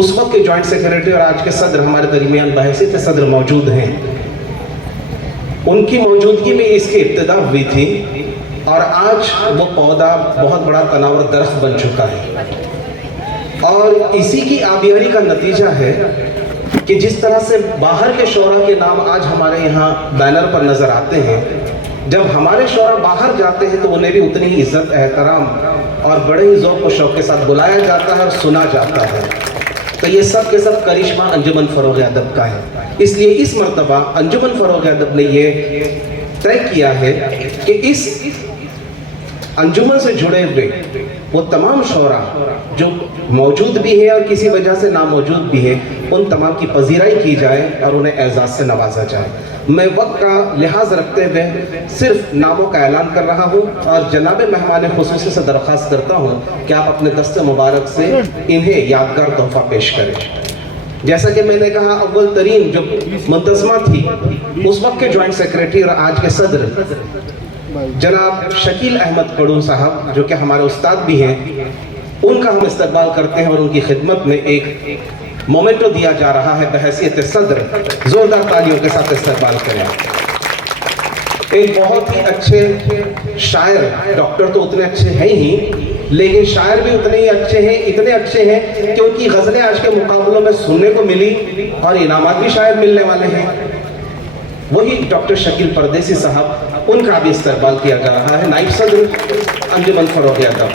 उस वक्त के जॉइंट सेक्रेटरी और आज के सदर हमारे दरमियान बहसीत सदर मौजूद हैं, उनकी मौजूदगी में इसकी इब्तिदा हुई थी और आज वो पौधा बहुत बड़ा तनावर दरख्त बन चुका है। और इसी की आबियारी का नतीजा है कि जिस तरह से बाहर के शोरा के नाम आज हमारे यहाँ बैनर पर नज़र आते हैं, जब हमारे शोरा बाहर जाते हैं तो उन्हें भी उतनी ही इज्जत एहतराम और बड़े ही ज़ौक़ व शौक़ के साथ बुलाया जाता है और सुना जाता है। तो ये सब के सब करिश्मा अंजुमन फ़रोग़ अदब का है। इसलिए इस मर्तबा अंजुमन फ़रोग़ अदब ने ये तय किया है कि इस अंजुमन से जुड़े हुए वो तमाम शोरा जो मौजूद भी है और किसी वजह से नामौजूद भी है, उन तमाम की पजीराई की जाए और उन्हें एजाज़ से नवाजा जाए। मैं वक्त का लिहाज रखते हुए सिर्फ नामों का ऐलान कर रहा हूँ और जनाब मेहमान खुसूसी से दरख्वास्त करता हूँ कि आप अपने दस्ते मुबारक से इन्हें यादगार तोहफा पेश करें। जैसा कि मैंने कहा, अव्वल तरीन जो मुंतज़मा थी उस वक्त के जॉइंट सेक्रेटरी और आज के सदर जनाब शकील अहमद कड़ू साहब, जो कि हमारे उस्ताद भी हैं, उनका हम इस्तकबाल करते हैं और उनकी खिदमत में एक मोमेंटो दिया जा रहा है बहैसियत सदर। जोरदार तालियों के साथ इस्तकबाल करें। एक बहुत ही अच्छे शायर, डॉक्टर तो उतने अच्छे हैं ही, लेकिन शायर भी उतने ही अच्छे हैं, इतने अच्छे हैं कि उनकी गज़लें आज के मुकाबलों में सुनने को मिली और इनामात भी शायद मिलने वाले हैं। वही डॉक्टर शकील परदेसी साहब, उनका भी इस्तकबाल किया जा रहा है। नाइब सदर अंजुमन फ़रोग़ अदब,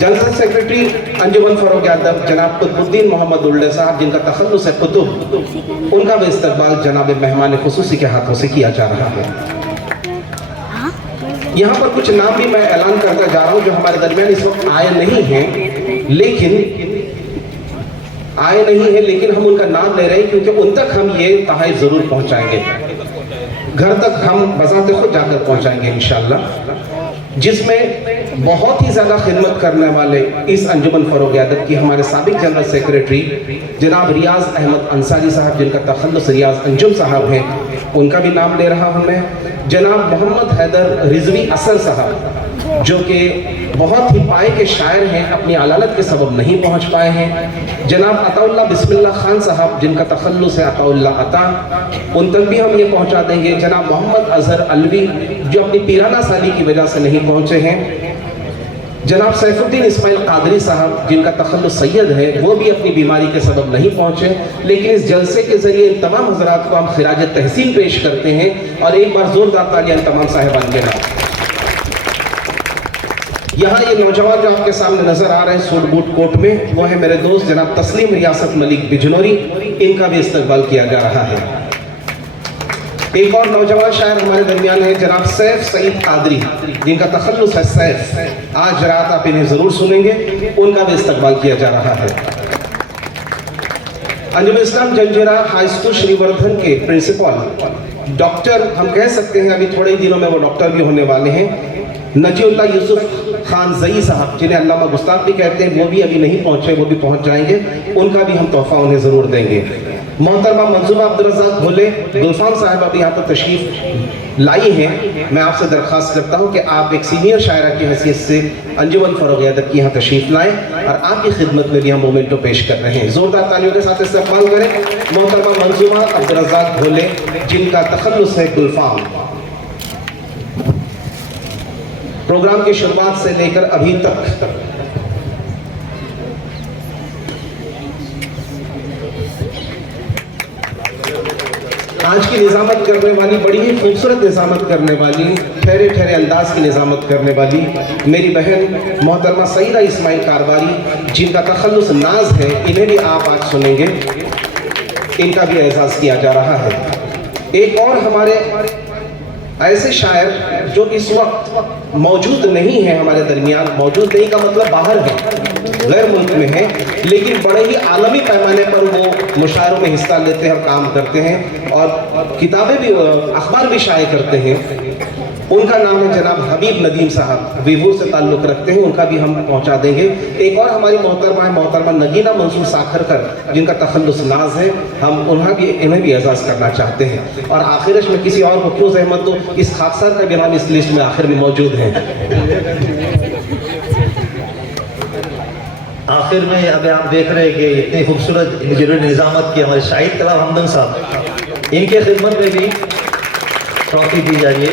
जनरल सेक्रेटरी अंजुमन फ़रोग़ अदब जनाब कुतुबुद्दीन मोहम्मद उल्ले साहब, जिनका तखल्लुस है कुतुब, उनका भी इस्तकबाल जनाब मेहमान खुसूसी के हाथों से किया जा रहा है। यहाँ पर कुछ नाम भी मैं ऐलान करता जा रहा हूँ जो हमारे दरमियान इस वक्त आए नहीं हैं, लेकिन हम उनका नाम ले रहे हैं क्योंकि उन तक हम ये तहफ़्फ़ुज़ ज़रूर पहुँचाएंगे, घर तक हम बज़ाते खुद जाकर पहुँचाएंगे इंशाअल्लाह। जिसमें बहुत ही ज़्यादा खिदमत करने वाले इस अंजुमन फ़रोग़ अदब की हमारे साबिक़ जनरल सेक्रेटरी जनाब रियाज़ अहमद अंसारी साहब, जिनका तखल्लुस रियाज़ अंजुम साहब है, उनका भी नाम ले रहा हूँ मैं। जनाब मोहम्मद हैदर रिजवी असर साहब, जो कि बहुत ही पाए के शायर हैं, अपनी अलालत के सबब नहीं पहुँच पाए हैं। जनाब अताउल्ला बिस्मिल्लाह खान साहब, जिनका तखल्लुस है अताउल्ला अता, उन तक भी हम ये पहुँचा देंगे। जनाब मोहम्मद अजहर अलवी, जो अपनी पीराना साली की वजह से नहीं पहुँचे हैं। जनाब सैफुद्दीन इस्माइल कादरी साहब, जिनका तखल्लुस सैयद है, वो भी अपनी बीमारी के सबब नहीं पहुँचे, लेकिन इस जलसे के ज़रिए इन तमाम हज़रात को हम खिराज तहसीन पेश करते हैं। और एक बार ज़ोरदार तालियां तमाम साहिबान के नाम। यहाँ ये नौजवान जो आपके सामने नजर आ रहे हैं सूट बूट कोट में, वो है मेरे दोस्त जनाब तस्लीम रियासत मलिक बिजनौरी, इनका भी इस्तकबाल किया जा रहा है। एक और नौजवान शायर हमारे दरमियान है जनाब सैफ सईद कादरी, जिनका तखल्लुस है सैफ, आज रात आप इन्हें जरूर सुनेंगे, उनका भी इस्तकबाल किया जा रहा है। अंजुम इस्लाम जंजीरा हाई स्कूल श्रीवर्धन के प्रिंसिपल डॉक्टर, हम कह सकते हैं अभी थोड़े ही दिनों में वो डॉक्टर भी होने वाले हैं, नजीउल्ला यूसुफ खान जई साहब, जिन्हें अल्लामा गुस्ताख भी कहते हैं, वो भी अभी नहीं पहुंचे, वो भी पहुंच जाएंगे, उनका भी हम तोहफा उन्हें ज़रूर देंगे। मोहतरमा मंजूबा अब्दुल रज़्ज़ाक़ भोले गुलफाम साहब अभी यहाँ पर तशरीफ़ लाई हैं। मैं आपसे दरख्वास्त करता हूँ कि आप एक सीनियर शायरा की हैसियत से अंजुमन फ़रोग़ अदब की यहाँ तशरीफ़ लाएँ और आपकी खिदमत में भी हम मोमेंटो पेश कर रहे हैं। ज़ोरदार तालियों के साथ इस्तकबाल करें मोहतरमा मंजूबा अब्दुल रज़्ज़ाक़ भोले, जिनका तखल्लुस है गुलफाम। प्रोग्राम की शुरुआत से लेकर अभी तक आज की निज़ामत करने वाली, बड़ी ही खूबसूरत निज़ामत करने वाली, ठहरे ठहरे अंदाज की निज़ामत करने वाली मेरी बहन मोहतरमा सईदा इस्माइल कारवारी, जिनका तखल्लुस नाज है, इन्हें भी आप आज सुनेंगे, इनका भी एजाज़ किया जा रहा है। एक और हमारे ऐसे शायर जो इस वक्त मौजूद नहीं है हमारे दरमियान, मौजूद नहीं का मतलब बाहर है, गैर मुल्क में है, लेकिन बड़े ही आलमी पैमाने पर वो मुशायरों में हिस्सा लेते हैं और काम करते हैं और किताबें भी, अखबार भी शाये करते हैं। उनका नाम है जनाब हबीब नदीम साहब, वीवूर से ताल्लुक़ रखते हैं, उनका भी हम पहुंचा देंगे। एक और हमारी मोहतरमा है मोहतरमा नगीना मंसूर साखरकर, जिनका तखल्लुस नाज है, हम इन्हें भी एजाज़ करना चाहते हैं। और आखिर में किसी और को क्यों जहमत दो, इस खाकसार का भी नाम इस लिस्ट में आखिर में मौजूद है। आखिर में अभी आप देख रहे हैं कि इतनी खूबसूरत निज़ामत की हमारे शाहिद कलाम हमदन साहब, इनके खिदमत में भी ट्रॉफी दी जाइए।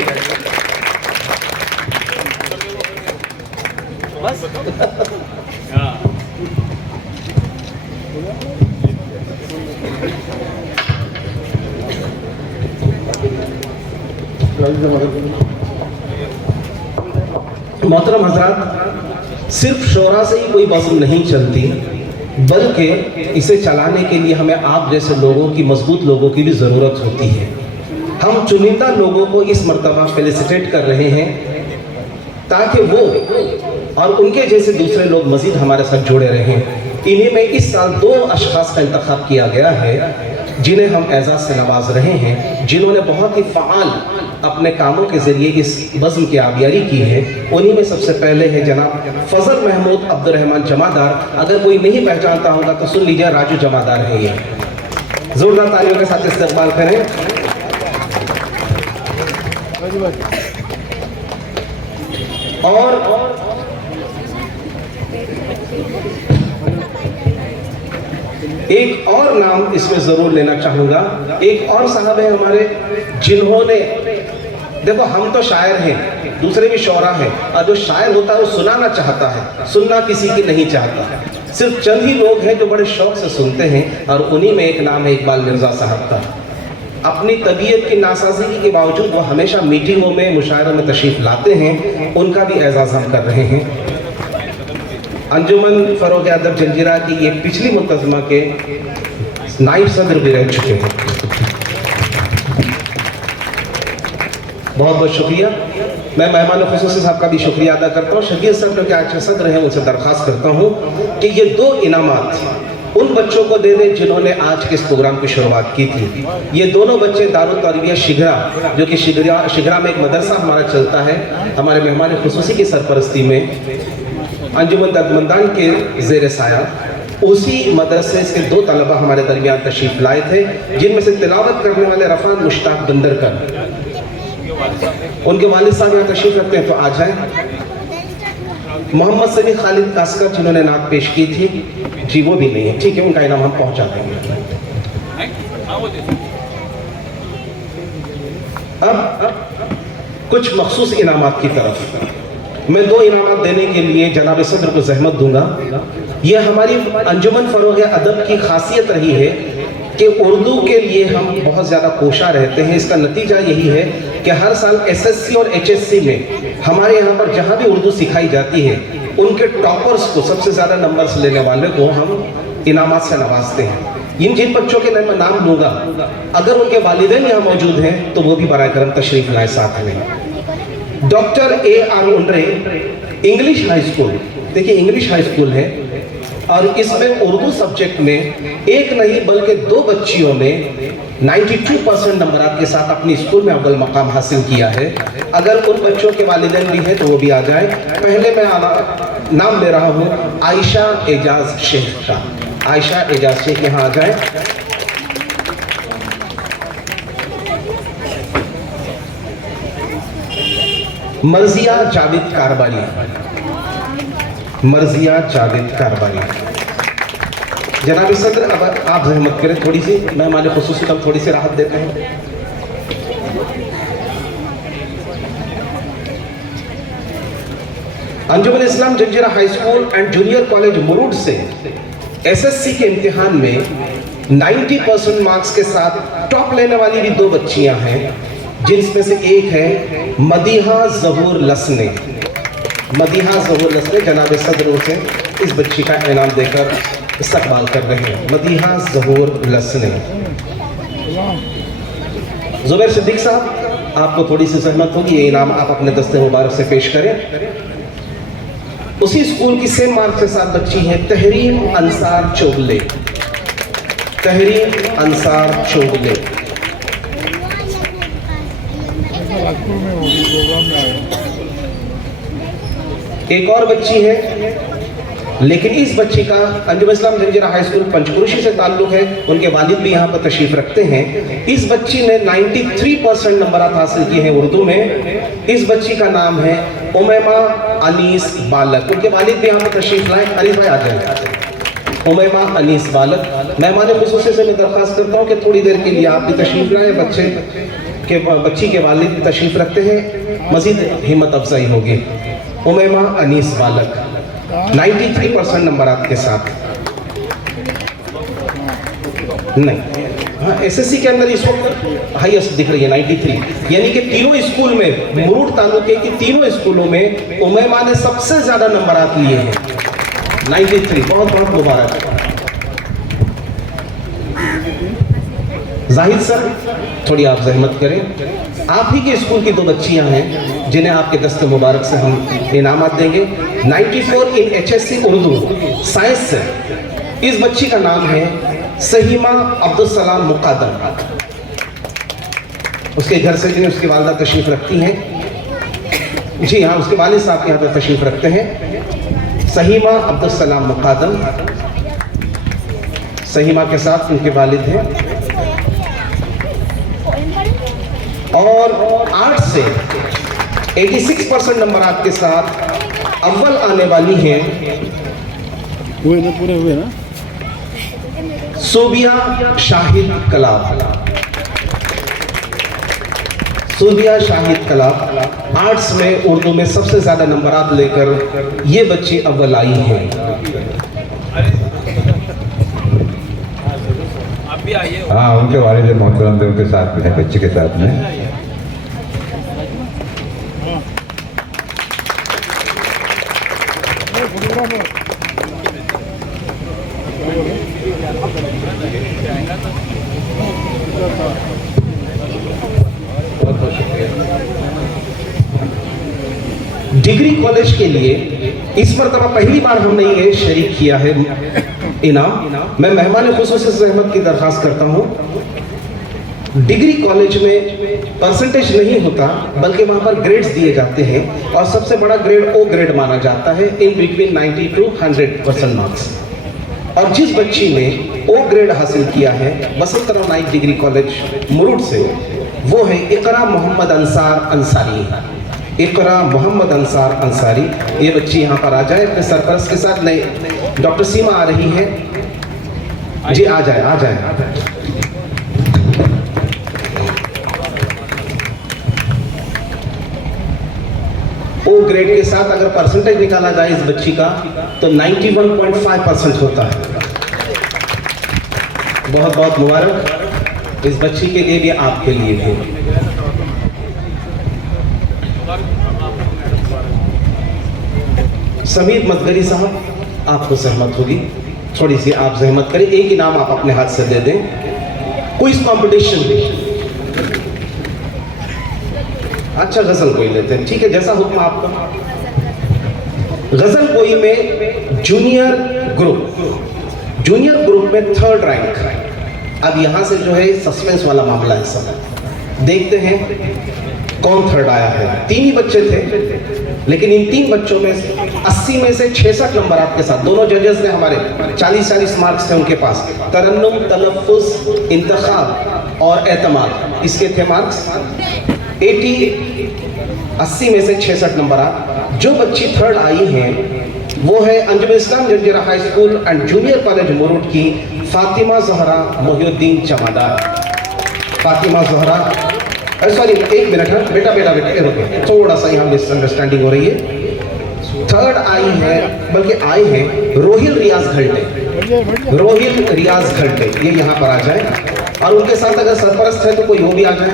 मोहतरम हजरात, सिर्फ शोरा से ही कोई बज़्म नहीं चलती, बल्कि इसे चलाने के लिए हमें आप जैसे लोगों की, मजबूत लोगों की भी ज़रूरत होती है। हम चुनिंदा लोगों को इस मर्तबा फेलिसिटेट कर रहे हैं ताकि वो और उनके जैसे दूसरे लोग मज़ीद हमारे साथ जुड़े रहें। इन्हीं में इस साल 2 अशख़ास का इंतखाब किया गया है जिन्हें हम एजाज़ से नवाज रहे हैं, जिन्होंने बहुत ही फ़आल अपने कामों के ज़रिए इस बज़्म की आबियारी की है। उन्हीं में सबसे पहले है जनाब फजल महमूद अब्दुर्रहमान जमादार। अगर कोई नहीं पहचानता होगा तो सुन लीजिए, राजू जमादार है ये। जोरदार तालियों के साथ इस्तकबाल करें। और एक और नाम इसमें जरूर लेना चाहूंगा। एक और साहब है हमारे जिन्होंने, देखो हम तो शायर हैं, दूसरे भी शौरा हैं, और जो शायर होता है वो सुनाना चाहता है, सुनना किसी की नहीं चाहता। सिर्फ चंद ही लोग हैं जो बड़े शौक से सुनते हैं, और उन्हीं में एक नाम है इकबाल मिर्जा साहब का। अपनी तबीयत की नासाज़गी के बावजूद वो हमेशा मीटिंगों में, मुशायरों में तशरीफ़ लाते हैं। उनका भी एजाज़ हम कर रहे हैं। अंजुमन फ़रोग़ अदब जंजीरा की ये पिछली मुंतज़मा के नाइब सदर भी रह चुके हैं। बहुत बहुत शुक्रिया। मैं मेहमान ख़ुसूसी साहब का भी शुक्रिया अदा करता हूँ। शकील साहब जो कि आज सदर हैं, उनसे दरख्वास्त करता हूँ कि ये 2 इनामात उन बच्चों को दे दें जिन्होंने आज के इस प्रोग्राम की शुरुआत की थी। ये दोनों बच्चे दारुल तरबिया शिगरा, जो कि शिगरा में एक मदरसा हमारा चलता है, हमारे मेहमान ख़ुसूसी की सरपरस्ती में अंजुमन दर्दमंदान के ज़ेर साया, उसी मदरसे से 2 तलबा हमारे दरमियान तशरीफ़ लाए थे, जिनमें से तिलावत करने वाले रफ़ान मुश्ताक बंदरकर, उनके वालिद साहब यहाँ तशरीफ़ रखते हैं तो आ जाएं। मोहम्मद समी खालिद कास्कर जिन्होंने नात पेश की थी, जी वो भी नहीं है, ठीक है, उनका इनाम हम पहुँचा देंगे। अब कुछ मखसूस इनामात की तरफ मैं 2 इनामात देने के लिए जनाब सदर को जहमत दूंगा। यह हमारी अंजुमन फ़रोग़ अदब की खासियत रही है कि उर्दू के लिए हम बहुत ज़्यादा कोशा रहते हैं। इसका नतीजा यही है कि हर साल SSC और HSC में हमारे यहाँ पर जहाँ भी उर्दू सिखाई जाती है, उनके टॉपर्स को, सबसे ज़्यादा नंबर्स लेने वाले को हम इनामात से नवाजते हैं। जिन बच्चों के मैं नाम लूँगा, अगर उनके वालिदैन यहाँ मौजूद हैं तो वो भी बराए करम तशरीफ़ लाए साथ में। Doctor A.R. Undre English high school, देखिए इंग्लिश हाई स्कूल है, और इसमें उर्दू सब्जेक्ट में एक नहीं बल्कि 2 बच्चियों ने 92% नंबरात के साथ अपनी स्कूल में अव्वल मकाम हासिल किया है। अगर उन बच्चों के वालिदैन भी हैं तो वो भी आ जाए। पहले मैं नाम ले रहा हूँ आयशा एजाज शेख का। आयशा एजाज शेख यहाँ आ जाए। मर्जिया जावेद कारबारी, मर्जिया जावेद कारबारी। जनाब सदर, अब आप जहमत करें थोड़ी सी, मैं हमारे ख़ुसूसी को थोड़ी सी राहत देते हैं। Anjuman Islam Janjira high school and junior college Murud से SSC के इम्तिहान में 90% मार्क्स के साथ टॉप लेने वाली भी 2 बच्चियां हैं, जिनमें से एक है मदीहा ज़हूर लसने। मदीहा ज़हूर लसने जनाब सदर से इस बच्ची का इनाम देकर इस्तकबाल कर रहे हैं। मदीहा ज़हूर लसने। ज़ुबैर सिद्दीक साहब, आपको थोड़ी सी जहमत होगी, ये इनाम आप अपने दस्ते मुबारक से पेश करें। उसी स्कूल की सेम मार्क्स के साथ बच्ची है तहरीम अंसार चोगले। तहरीम अंसार चोगले। एक और बच्ची है, लेकिन इस बच्ची का अंजुमन इस्लाम जंजीरा हाई स्कूल पंचक्रोशी से ताल्लुक है, उनके वालिद भी यहाँ पर तशरीफ रखते हैं। इस बच्ची ने 93% नंबरात हासिल किए हैं उर्दू में। इस बच्ची का नाम है उमैमा अनीस बालक, उनके वालिद भी यहाँ पर तशरीफ लाए। अलीफ भाई आ जाए। उमैमा अनीस बालक। मेहमान ख़ुसूसी से मैं दरख्वास्त करता हूँ कि थोड़ी देर के लिए आप भी तशरीफ लाएं, बच्चे के बच्ची के वालिद तशरीफ रखते हैं, मजीद हिम्मत अफजाई होगी। उमैमा अनीस बालक 93% नंबरात के साथ। नहीं, हाँ एसएससी के अंदर इस वक्त हाईएस्ट दिख रही है 93, यानी कि तीनों स्कूल में, मुरूड तालुके की तीनों स्कूलों में उमैमा ने सबसे ज्यादा नंबरात लिए हैं 93। बहुत बहुत मुबारक। जाहिद सर थोड़ी आप जहमत करें, आप ही के स्कूल की दो बच्चियां हैं जिन्हें आपके दस्ते मुबारक से हम इनामत देंगे। 94 इन HSC उर्दू साइंस से। इस बच्ची का नाम है सहीमा अब्दुल सलाम मुकादम। उसके घर से जिन्हें उसकी वालिदा तशरीफ रखती हैं, जी हाँ उसके वालिद साहब के यहाँ पर तशरीफ रखते हैं। सहीमा अब्दुल सलाम मुकादम, सहीमा के साथ उनके वालिद हैं। और 8 से 86% नंबर आपके साथ अव्वल आने वाली हैं हुए ना, पूरे हुए ना। सूबिया शाहिद कलाब। सूबिया शाहिद कलाब आर्ट्स में उर्दू में सबसे ज्यादा नंबरात लेकर ये बच्ची अव्वल आई हैं। हाँ उनके वालिद मोहतरम थे, उनके साथ में बच्चे के साथ में। डिग्री कॉलेज के लिए इस मरतबा पहली बार हमने ये शरीक किया है इनाम। मैं मेहमान खुसूसी से अहमद की दरख्वास्त करता हूँ। डिग्री कॉलेज में परसेंटेज नहीं होता बल्कि वहाँ पर ग्रेड्स दिए जाते हैं और सबसे बड़ा ग्रेड ओ ग्रेड माना जाता है, इन बिटवीन 90 to 100% मार्क्स। और जिस बच्ची ने ओ ग्रेड हासिल किया है वसंतराव नाइक डिग्री कॉलेज मुरूड से, वो है इकरा मोहम्मद अंसार अंसारी। इकरा मोहम्मद अंसार अंसारी, ये बच्ची यहाँ पर आ जाए अपने सरपरस्त के साथ। नहीं, डॉक्टर सीमा आ रही है जी, आ जाए आ जाए आ जाए। ओ ग्रेड के साथ अगर परसेंटेज निकाला जाए इस बच्ची का तो 91.5% होता है। बहुत बहुत मुबारक इस बच्ची के लिए भी, आपके लिए भी। समीर मदगरी साहब आपको सहमत होगी, थोड़ी सी आप जहमत करें, एक इनाम आप अपने हाथ से दे दें। क्विज कंपटीशन, अच्छा गजल कोई लेते हैं, ठीक है जैसा हुक्म आपका। गजल कोई में जूनियर ग्रुप में 3rd रैंक। अब यहाँ से जो है सस्पेंस वाला मामला है सब, देखते हैं कौन 3rd आया है। 3 ही बच्चे थे लेकिन इन 3 बच्चों में 80 में से 66 नंबर आपके साथ। दोनों जजेस ने हमारे 40-40 मार्क्स थे उनके पास। तरन्नुम, तलफ़्फ़ुज़, इंतखाब और एतमाद, इसके थे मार्क्स 80 में से 66 नंबर। जो बच्ची 3rd आई हैं वो है Anjuman Islam Janjira high school and junior college Murud की फातिमा ज़हरा मोहिउद्दीन चमादार। फातिमा ज़हरा, सॉरी एक मिनट है बेटा, थोड़ा सा यहाँ मिसअंडरस्टैंडिंग हो रही है। 3rd आई है, बल्कि आए हैं रोहिल रियाज घंटे। रोहिल रियाज घंटे ये यहाँ पर आ जाए और उनके साथ अगर सरपरस्त है तो कोई वो भी आ जाए।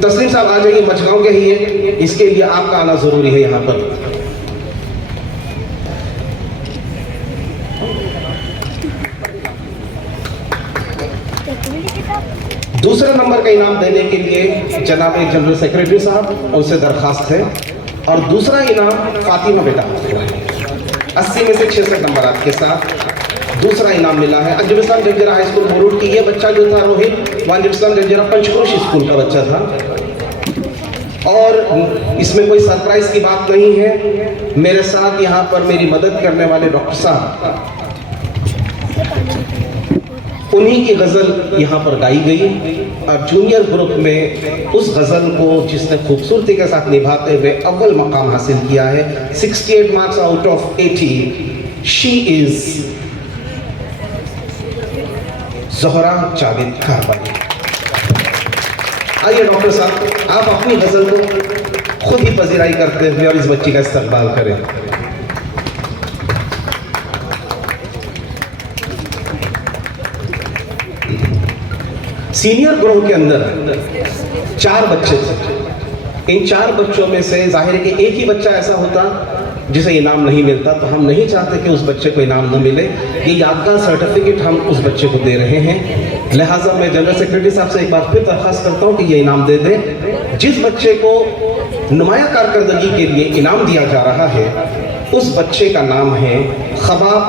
तस्लीम साहब आ जाइए, मचगांव के ही है, इसके लिए आपका आना जरूरी है यहाँ पर। दूसरे नंबर का इनाम देने के लिए जनाब जनरल सेक्रेटरी साहब उनसे दरखास्त है। और दूसरा इनाम फातिमा बेटा 80 में से 66 नंबर आपके साथ दूसरा इनाम मिला है। अंजुम इस्लाम जंजीरा हाई स्कूल मुरूड की ये बच्चा जो था रोहित, वो अंजुम इस्लाम जंजीरा पंचक्रोश स्कूल का बच्चा था। और इसमें कोई सरप्राइज की बात नहीं है। मेरे साथ यहाँ पर मेरी मदद करने वाले डॉक्टर साहब, उन्हीं की गज़ल यहाँ पर गाई गई। और जूनियर ग्रुप में उस गज़ल को जिसने खूबसूरती के साथ निभाते हुए अव्वल मकाम हासिल किया है, 68 marks out of 80। She is Zohra Javed Karwani. आइए डॉक्टर साहब, आप अपनी गजल को खुद ही पजीराई करते हुए और इस बच्ची का इस्तकबाल करें। सीनियर ग्रुप के अंदर 4 बच्चे थे। इन 4 बच्चों में से जाहिर है कि एक ही बच्चा ऐसा होता जिसे इनाम नहीं मिलता, तो हम नहीं चाहते कि उस बच्चे को इनाम न मिले। ये यादगार सर्टिफिकेट हम उस बच्चे को दे रहे हैं। लिहाजा मैं जनरल सेक्रेटरी साहब से एक बार फिर दरख्वास्त करता हूँ कि ये इनाम दे दें। जिस बच्चे को नुमाया कारकर्दगी के लिए इनाम दिया जा रहा है उस बच्चे का नाम है Khabab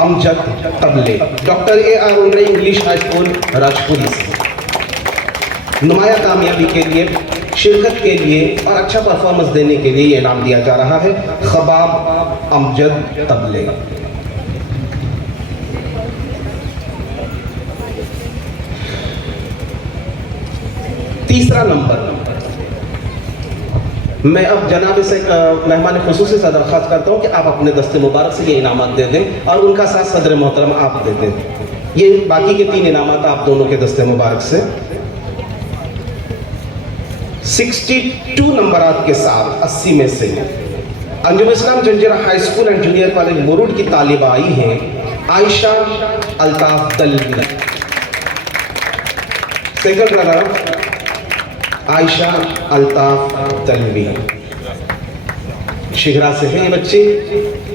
Amjad Table, doctor AR Unre English high school Rajpuri से। नुमाया कामयाबी के लिए, शिरकत के लिए और अच्छा परफॉर्मेंस देने के लिए ये इनाम दिया जा रहा है, खबाब अमजद तबले। तीसरा नंबर मैं अब जनाब से मेहमान खुसूसी से दरख्वास्त करता हूँ कि आप अपने दस्ते मुबारक से ये इनामत दे दें और उनका साथ सदर मोहतरम आप दे दें। ये बाकी के 3 इनामत आप दोनों के दस्ते मुबारक से। 62 नंबरात के साथ 80 में से Anjuman Islam Janjira high school and junior college Murud की तालिबा आई हैं आयशा अल्ताफ तलवी। सेकंड रनर आयशा अल्ताफ तलवी, शिगरा से है ये बच्चे,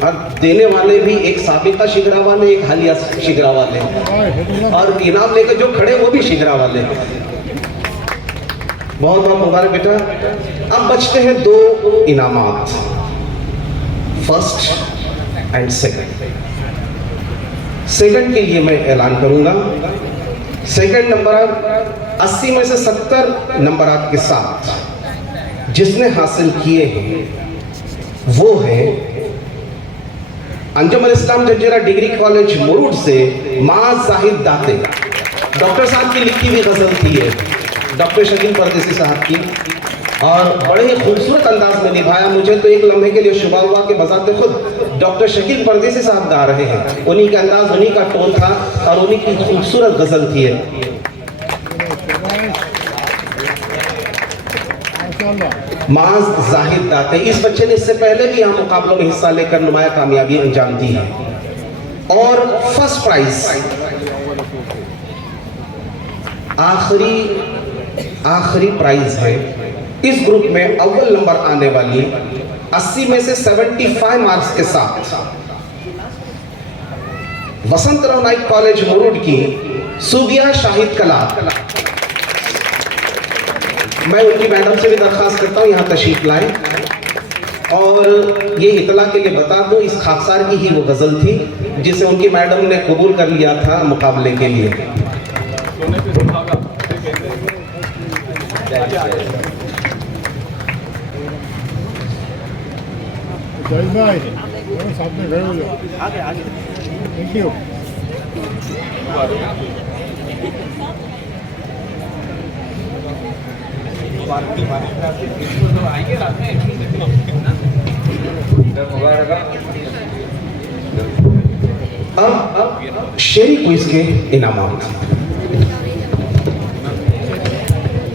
और देने वाले भी एक साबिका शिगरा वाले, एक हालिया शिगरा वाले, और इनाम लेकर जो खड़े वो भी शिगरा वाले। बहुत बहुत मुबारक बेटा। अब बचते हैं 2 इनामात, फर्स्ट एंड सेकंड। सेकंड के लिए मैं ऐलान करूंगा। सेकंड नंबर 80 में से 70 नंबरात के साथ जिसने हासिल किए हैं वो है अंजुम इस्लाम जंजीरा डिग्री कॉलेज मुरूड से माज जाहिद दाते। डॉक्टर साहब की लिखी हुई गजल थी ये, डॉक्टर शकील परदेसी साहब की, और बड़े ही खूबसूरत अंदाज में निभाया। मुझे तो एक लम्हे के लिए शुबा हुआ कि बजाते खुद डॉक्टर शकील परदेसी साहब गा रहे हैं। उन्हीं का अंदाज, उन्हीं का टोन था और उन्हीं की खूबसूरत गजल थी ये। माज जाहिद दाते, इस बच्चे ने इससे पहले भी यहाँ मुकाबलों में हिस्सा लेकर नुमाया कामयाबी अंजाम दी है और फर्स्ट प्राइज आखिरी प्राइज है। इस ग्रुप में अव्वल नंबर आने वाली 80 में से 75 मार्क्स के साथ वसंतराव नाइक कॉलेज मुरूड की सूबिया शाहिद कला। मैं उनकी मैडम से भी दरख्वास्त करता हूँ यहाँ तशरीफ लाएं और ये इतला के लिए बता दूँ इस खाकसार की ही वो गज़ल थी जिसे उनकी मैडम ने कबूल कर लिया था मुकाबले के लिए। Thank you. अब शेरी क्विज के इनामात।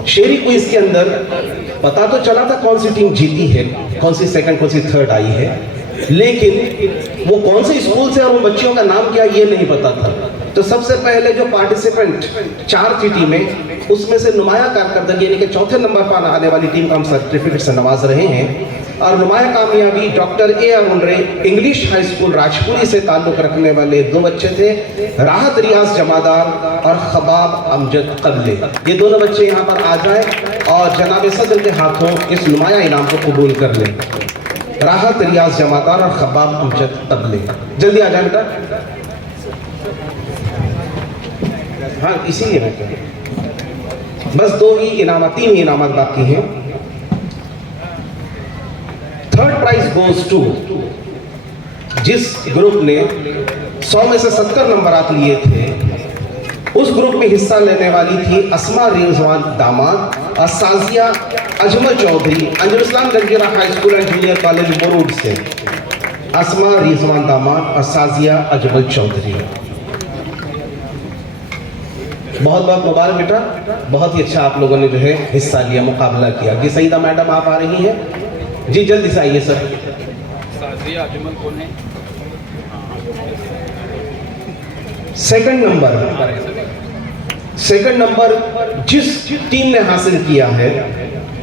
शेरी क्विज के अंदर पता तो चला था कौन सी टीम जीती है, कौन सी सेकंड, कौन सी थर्ड आई है, लेकिन वो कौन से स्कूल से और उन बच्चियों का नाम क्या ये नहीं पता था। तो सबसे पहले जो पार्टिसिपेंट 4 थी टीमें, उसमें से नुमाया कारकर्दगी यानी कि चौथे नंबर पर आने वाली टीम का हम सर्टिफिकेट से नवाज रहे हैं। और नुमाया कामयाबी doctor AR Unre English high school Rajpuri से ताल्लुक़ रखने वाले 2 बच्चे थे, राहत रियाज जमादार और खबाब अमजद तबले। ये दोनों बच्चे यहाँ पर आ जाएं और जनाब सदर के हाथों इस नुमाया इनाम को कबूल कर लें। राहत रियाज जमादार और खबाब अमजद तबले, जल्दी आ जाए बेटा। हाँ इसीलिए मैं कह रहा, बस 2 ही इनामत, 3 ही इनामत बाकी हैं। थर्ड प्राइज गोज टू जिस ग्रुप ने 100 में से 70 नंबरात लिए थे, उस ग्रुप में हिस्सा लेने वाली थी अस्मा रिजवान दामाद और Sajiya Ajmal Chaudhary, Anjuman Islam Janjira high school and junior college Murud से। अस्मा रिजवान दामाद और साजिया अजमल चौधरी। बहुत बहुत मुबारक बेटा, बहुत ही अच्छा आप लोगों ने जो है हिस्सा लिया, मुकाबला किया। जी सईदा मैडम आप आ रही हैं, जी जल्दी से आइए सर। सेकंड नंबर जिस टीम ने हासिल किया है,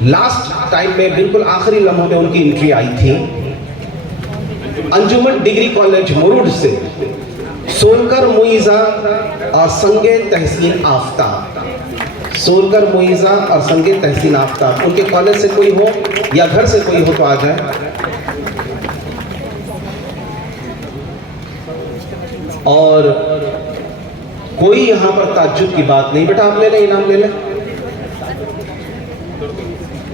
लास्ट टाइम में बिल्कुल आखिरी लम्हों में उनकी एंट्री आई थी, अंजुमन डिग्री कॉलेज मुरुड से सोलकर मुइज़ा और संगे तहसीन आफ्ताब। सोलकर मुइज़ा और संगे तहसीन आफ्ताब, उनके कॉलेज से कोई हो या घर से कोई हो तो आ जाए। और कोई यहां पर ताज्जुब की बात नहीं, बेटा आप ले लें, इनाम ले लें,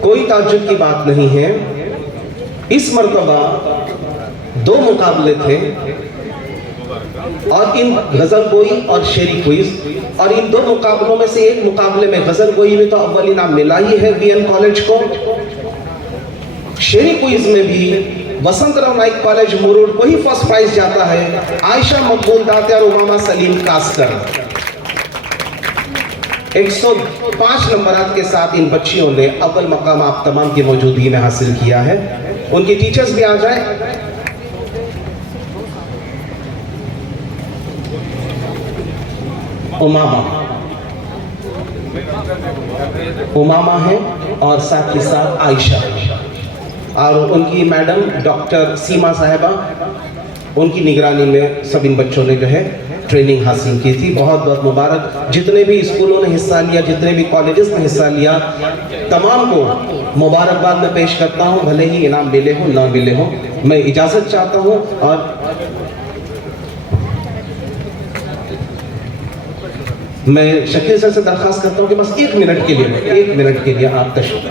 कोई ताज्जुब की बात नहीं है। इस मर्तबा 2 मुकाबले थे और इन गजल गोई और शेरी क्विज, और इन 2 मुकाबलों में से एक मुकाबले में गजल गोई में तो अव्वल इनाम मिला ही है बीएन कॉलेज को, शेरी क्विज में भी वसंतराव नाइक कॉलेज मुरुड को ही फर्स्ट प्राइज जाता है, आयशा मकबूल दाते और उमामा सलीम कास्कर। 105 नंबरात के साथ इन बच्चियों ने अव्वल मकाम आप तमाम की मौजूदगी में हासिल किया है। उनकी टीचर्स भी आ जाए। उमामा है और साथ ही साथ आयशा, और उनकी मैडम डॉक्टर सीमा साहिबा, उनकी निगरानी में सब इन बच्चों ने जो है ट्रेनिंग हासिल की थी। बहुत बहुत मुबारक। जितने भी स्कूलों ने हिस्सा लिया, जितने भी कॉलेजेस में हिस्सा लिया, तमाम को मुबारकबाद मैं पेश करता हूं, भले ही इनाम मिले हो ना मिले हो। मैं इजाज़त चाहता हूं और मैं शकील सर से दरख्वास्त करता हूं कि बस 1 मिनट के लिए आप तशरीफ।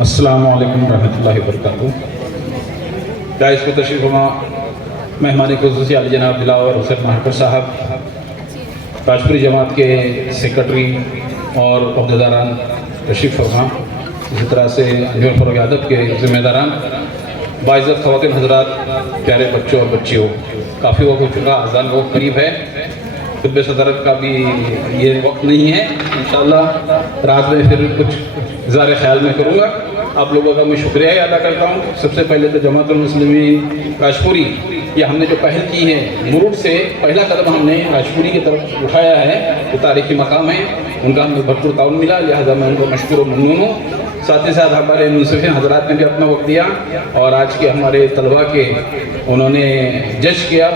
अस्सलामु अलैकुम रहमतुल्लाहि व बरकातहू। दाइस को तशरीफ़ फरमा मेहमान ख़ुसूसी आली जनाब दिलावर हुसैन महकर साहब, राजपुरी जमात के सेक्रेटरी और अहदेदारान तशरीफ़ फरमा, इसी तरह से अंजुमन फ़रोग़ अदब के ज़िम्मेदारान, बाइज़्ज़त ख़वातीन हज़रात, प्यारे बच्चों और बच्चियों, काफ़ी वक्त हो चुका, अज़ान का वक्त करीब है, खुतबे सदरत का भी ये वक्त नहीं है। इंशाअल्लाह रात में फिर कुछ ज़ारे ख्याल में करूँगा। आप लोगों का मैं शुक्रिया अदा करता हूँ। सबसे पहले तो जमातुल मुस्लिमीन राजपुरी, ये हमने जो पहल की है, मुरुड से पहला कदम हमने राजपुरी की तरफ उठाया है, तो तारीख़ी मकाम है, उनका हमें भरपूर ताउन मिला, लिहाजा मैं उनको मशकूर और ममनून हूँ। साथ ही साथ हमारे मुंसिफ़िन हज़रात ने भी अपना वक्त दिया और आज के हमारे तलबा के उन्होंने जज किया।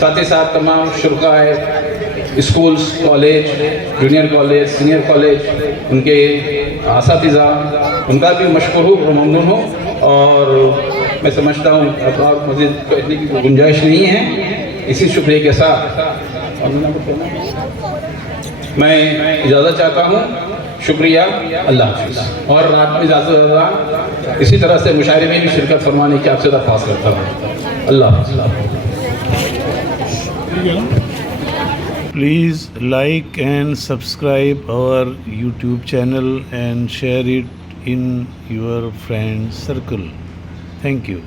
साथ ही साथ तमाम शुरकाए schools, college, junior college, senior college, उनके असातिज़ा, उनका भी मशकूर हूँ और ममनून हूँ। और मैं समझता हूँ अब मज़ीद कहने की गुंजाइश नहीं है। इसी शुक्रिया के साथ मैं इजाज़त चाहता हूँ। शुक्रिया, अल्लाह हाफ़िज़। और रात में इजाज़त, इसी तरह से मुशायरे में भी शिरकत फरमाने की आपसे दरख्वास्त करता हूँ। अल्लाह हाफ़िज़। Please like and subscribe our YouTube channel and share it in your friend circle. Thank you.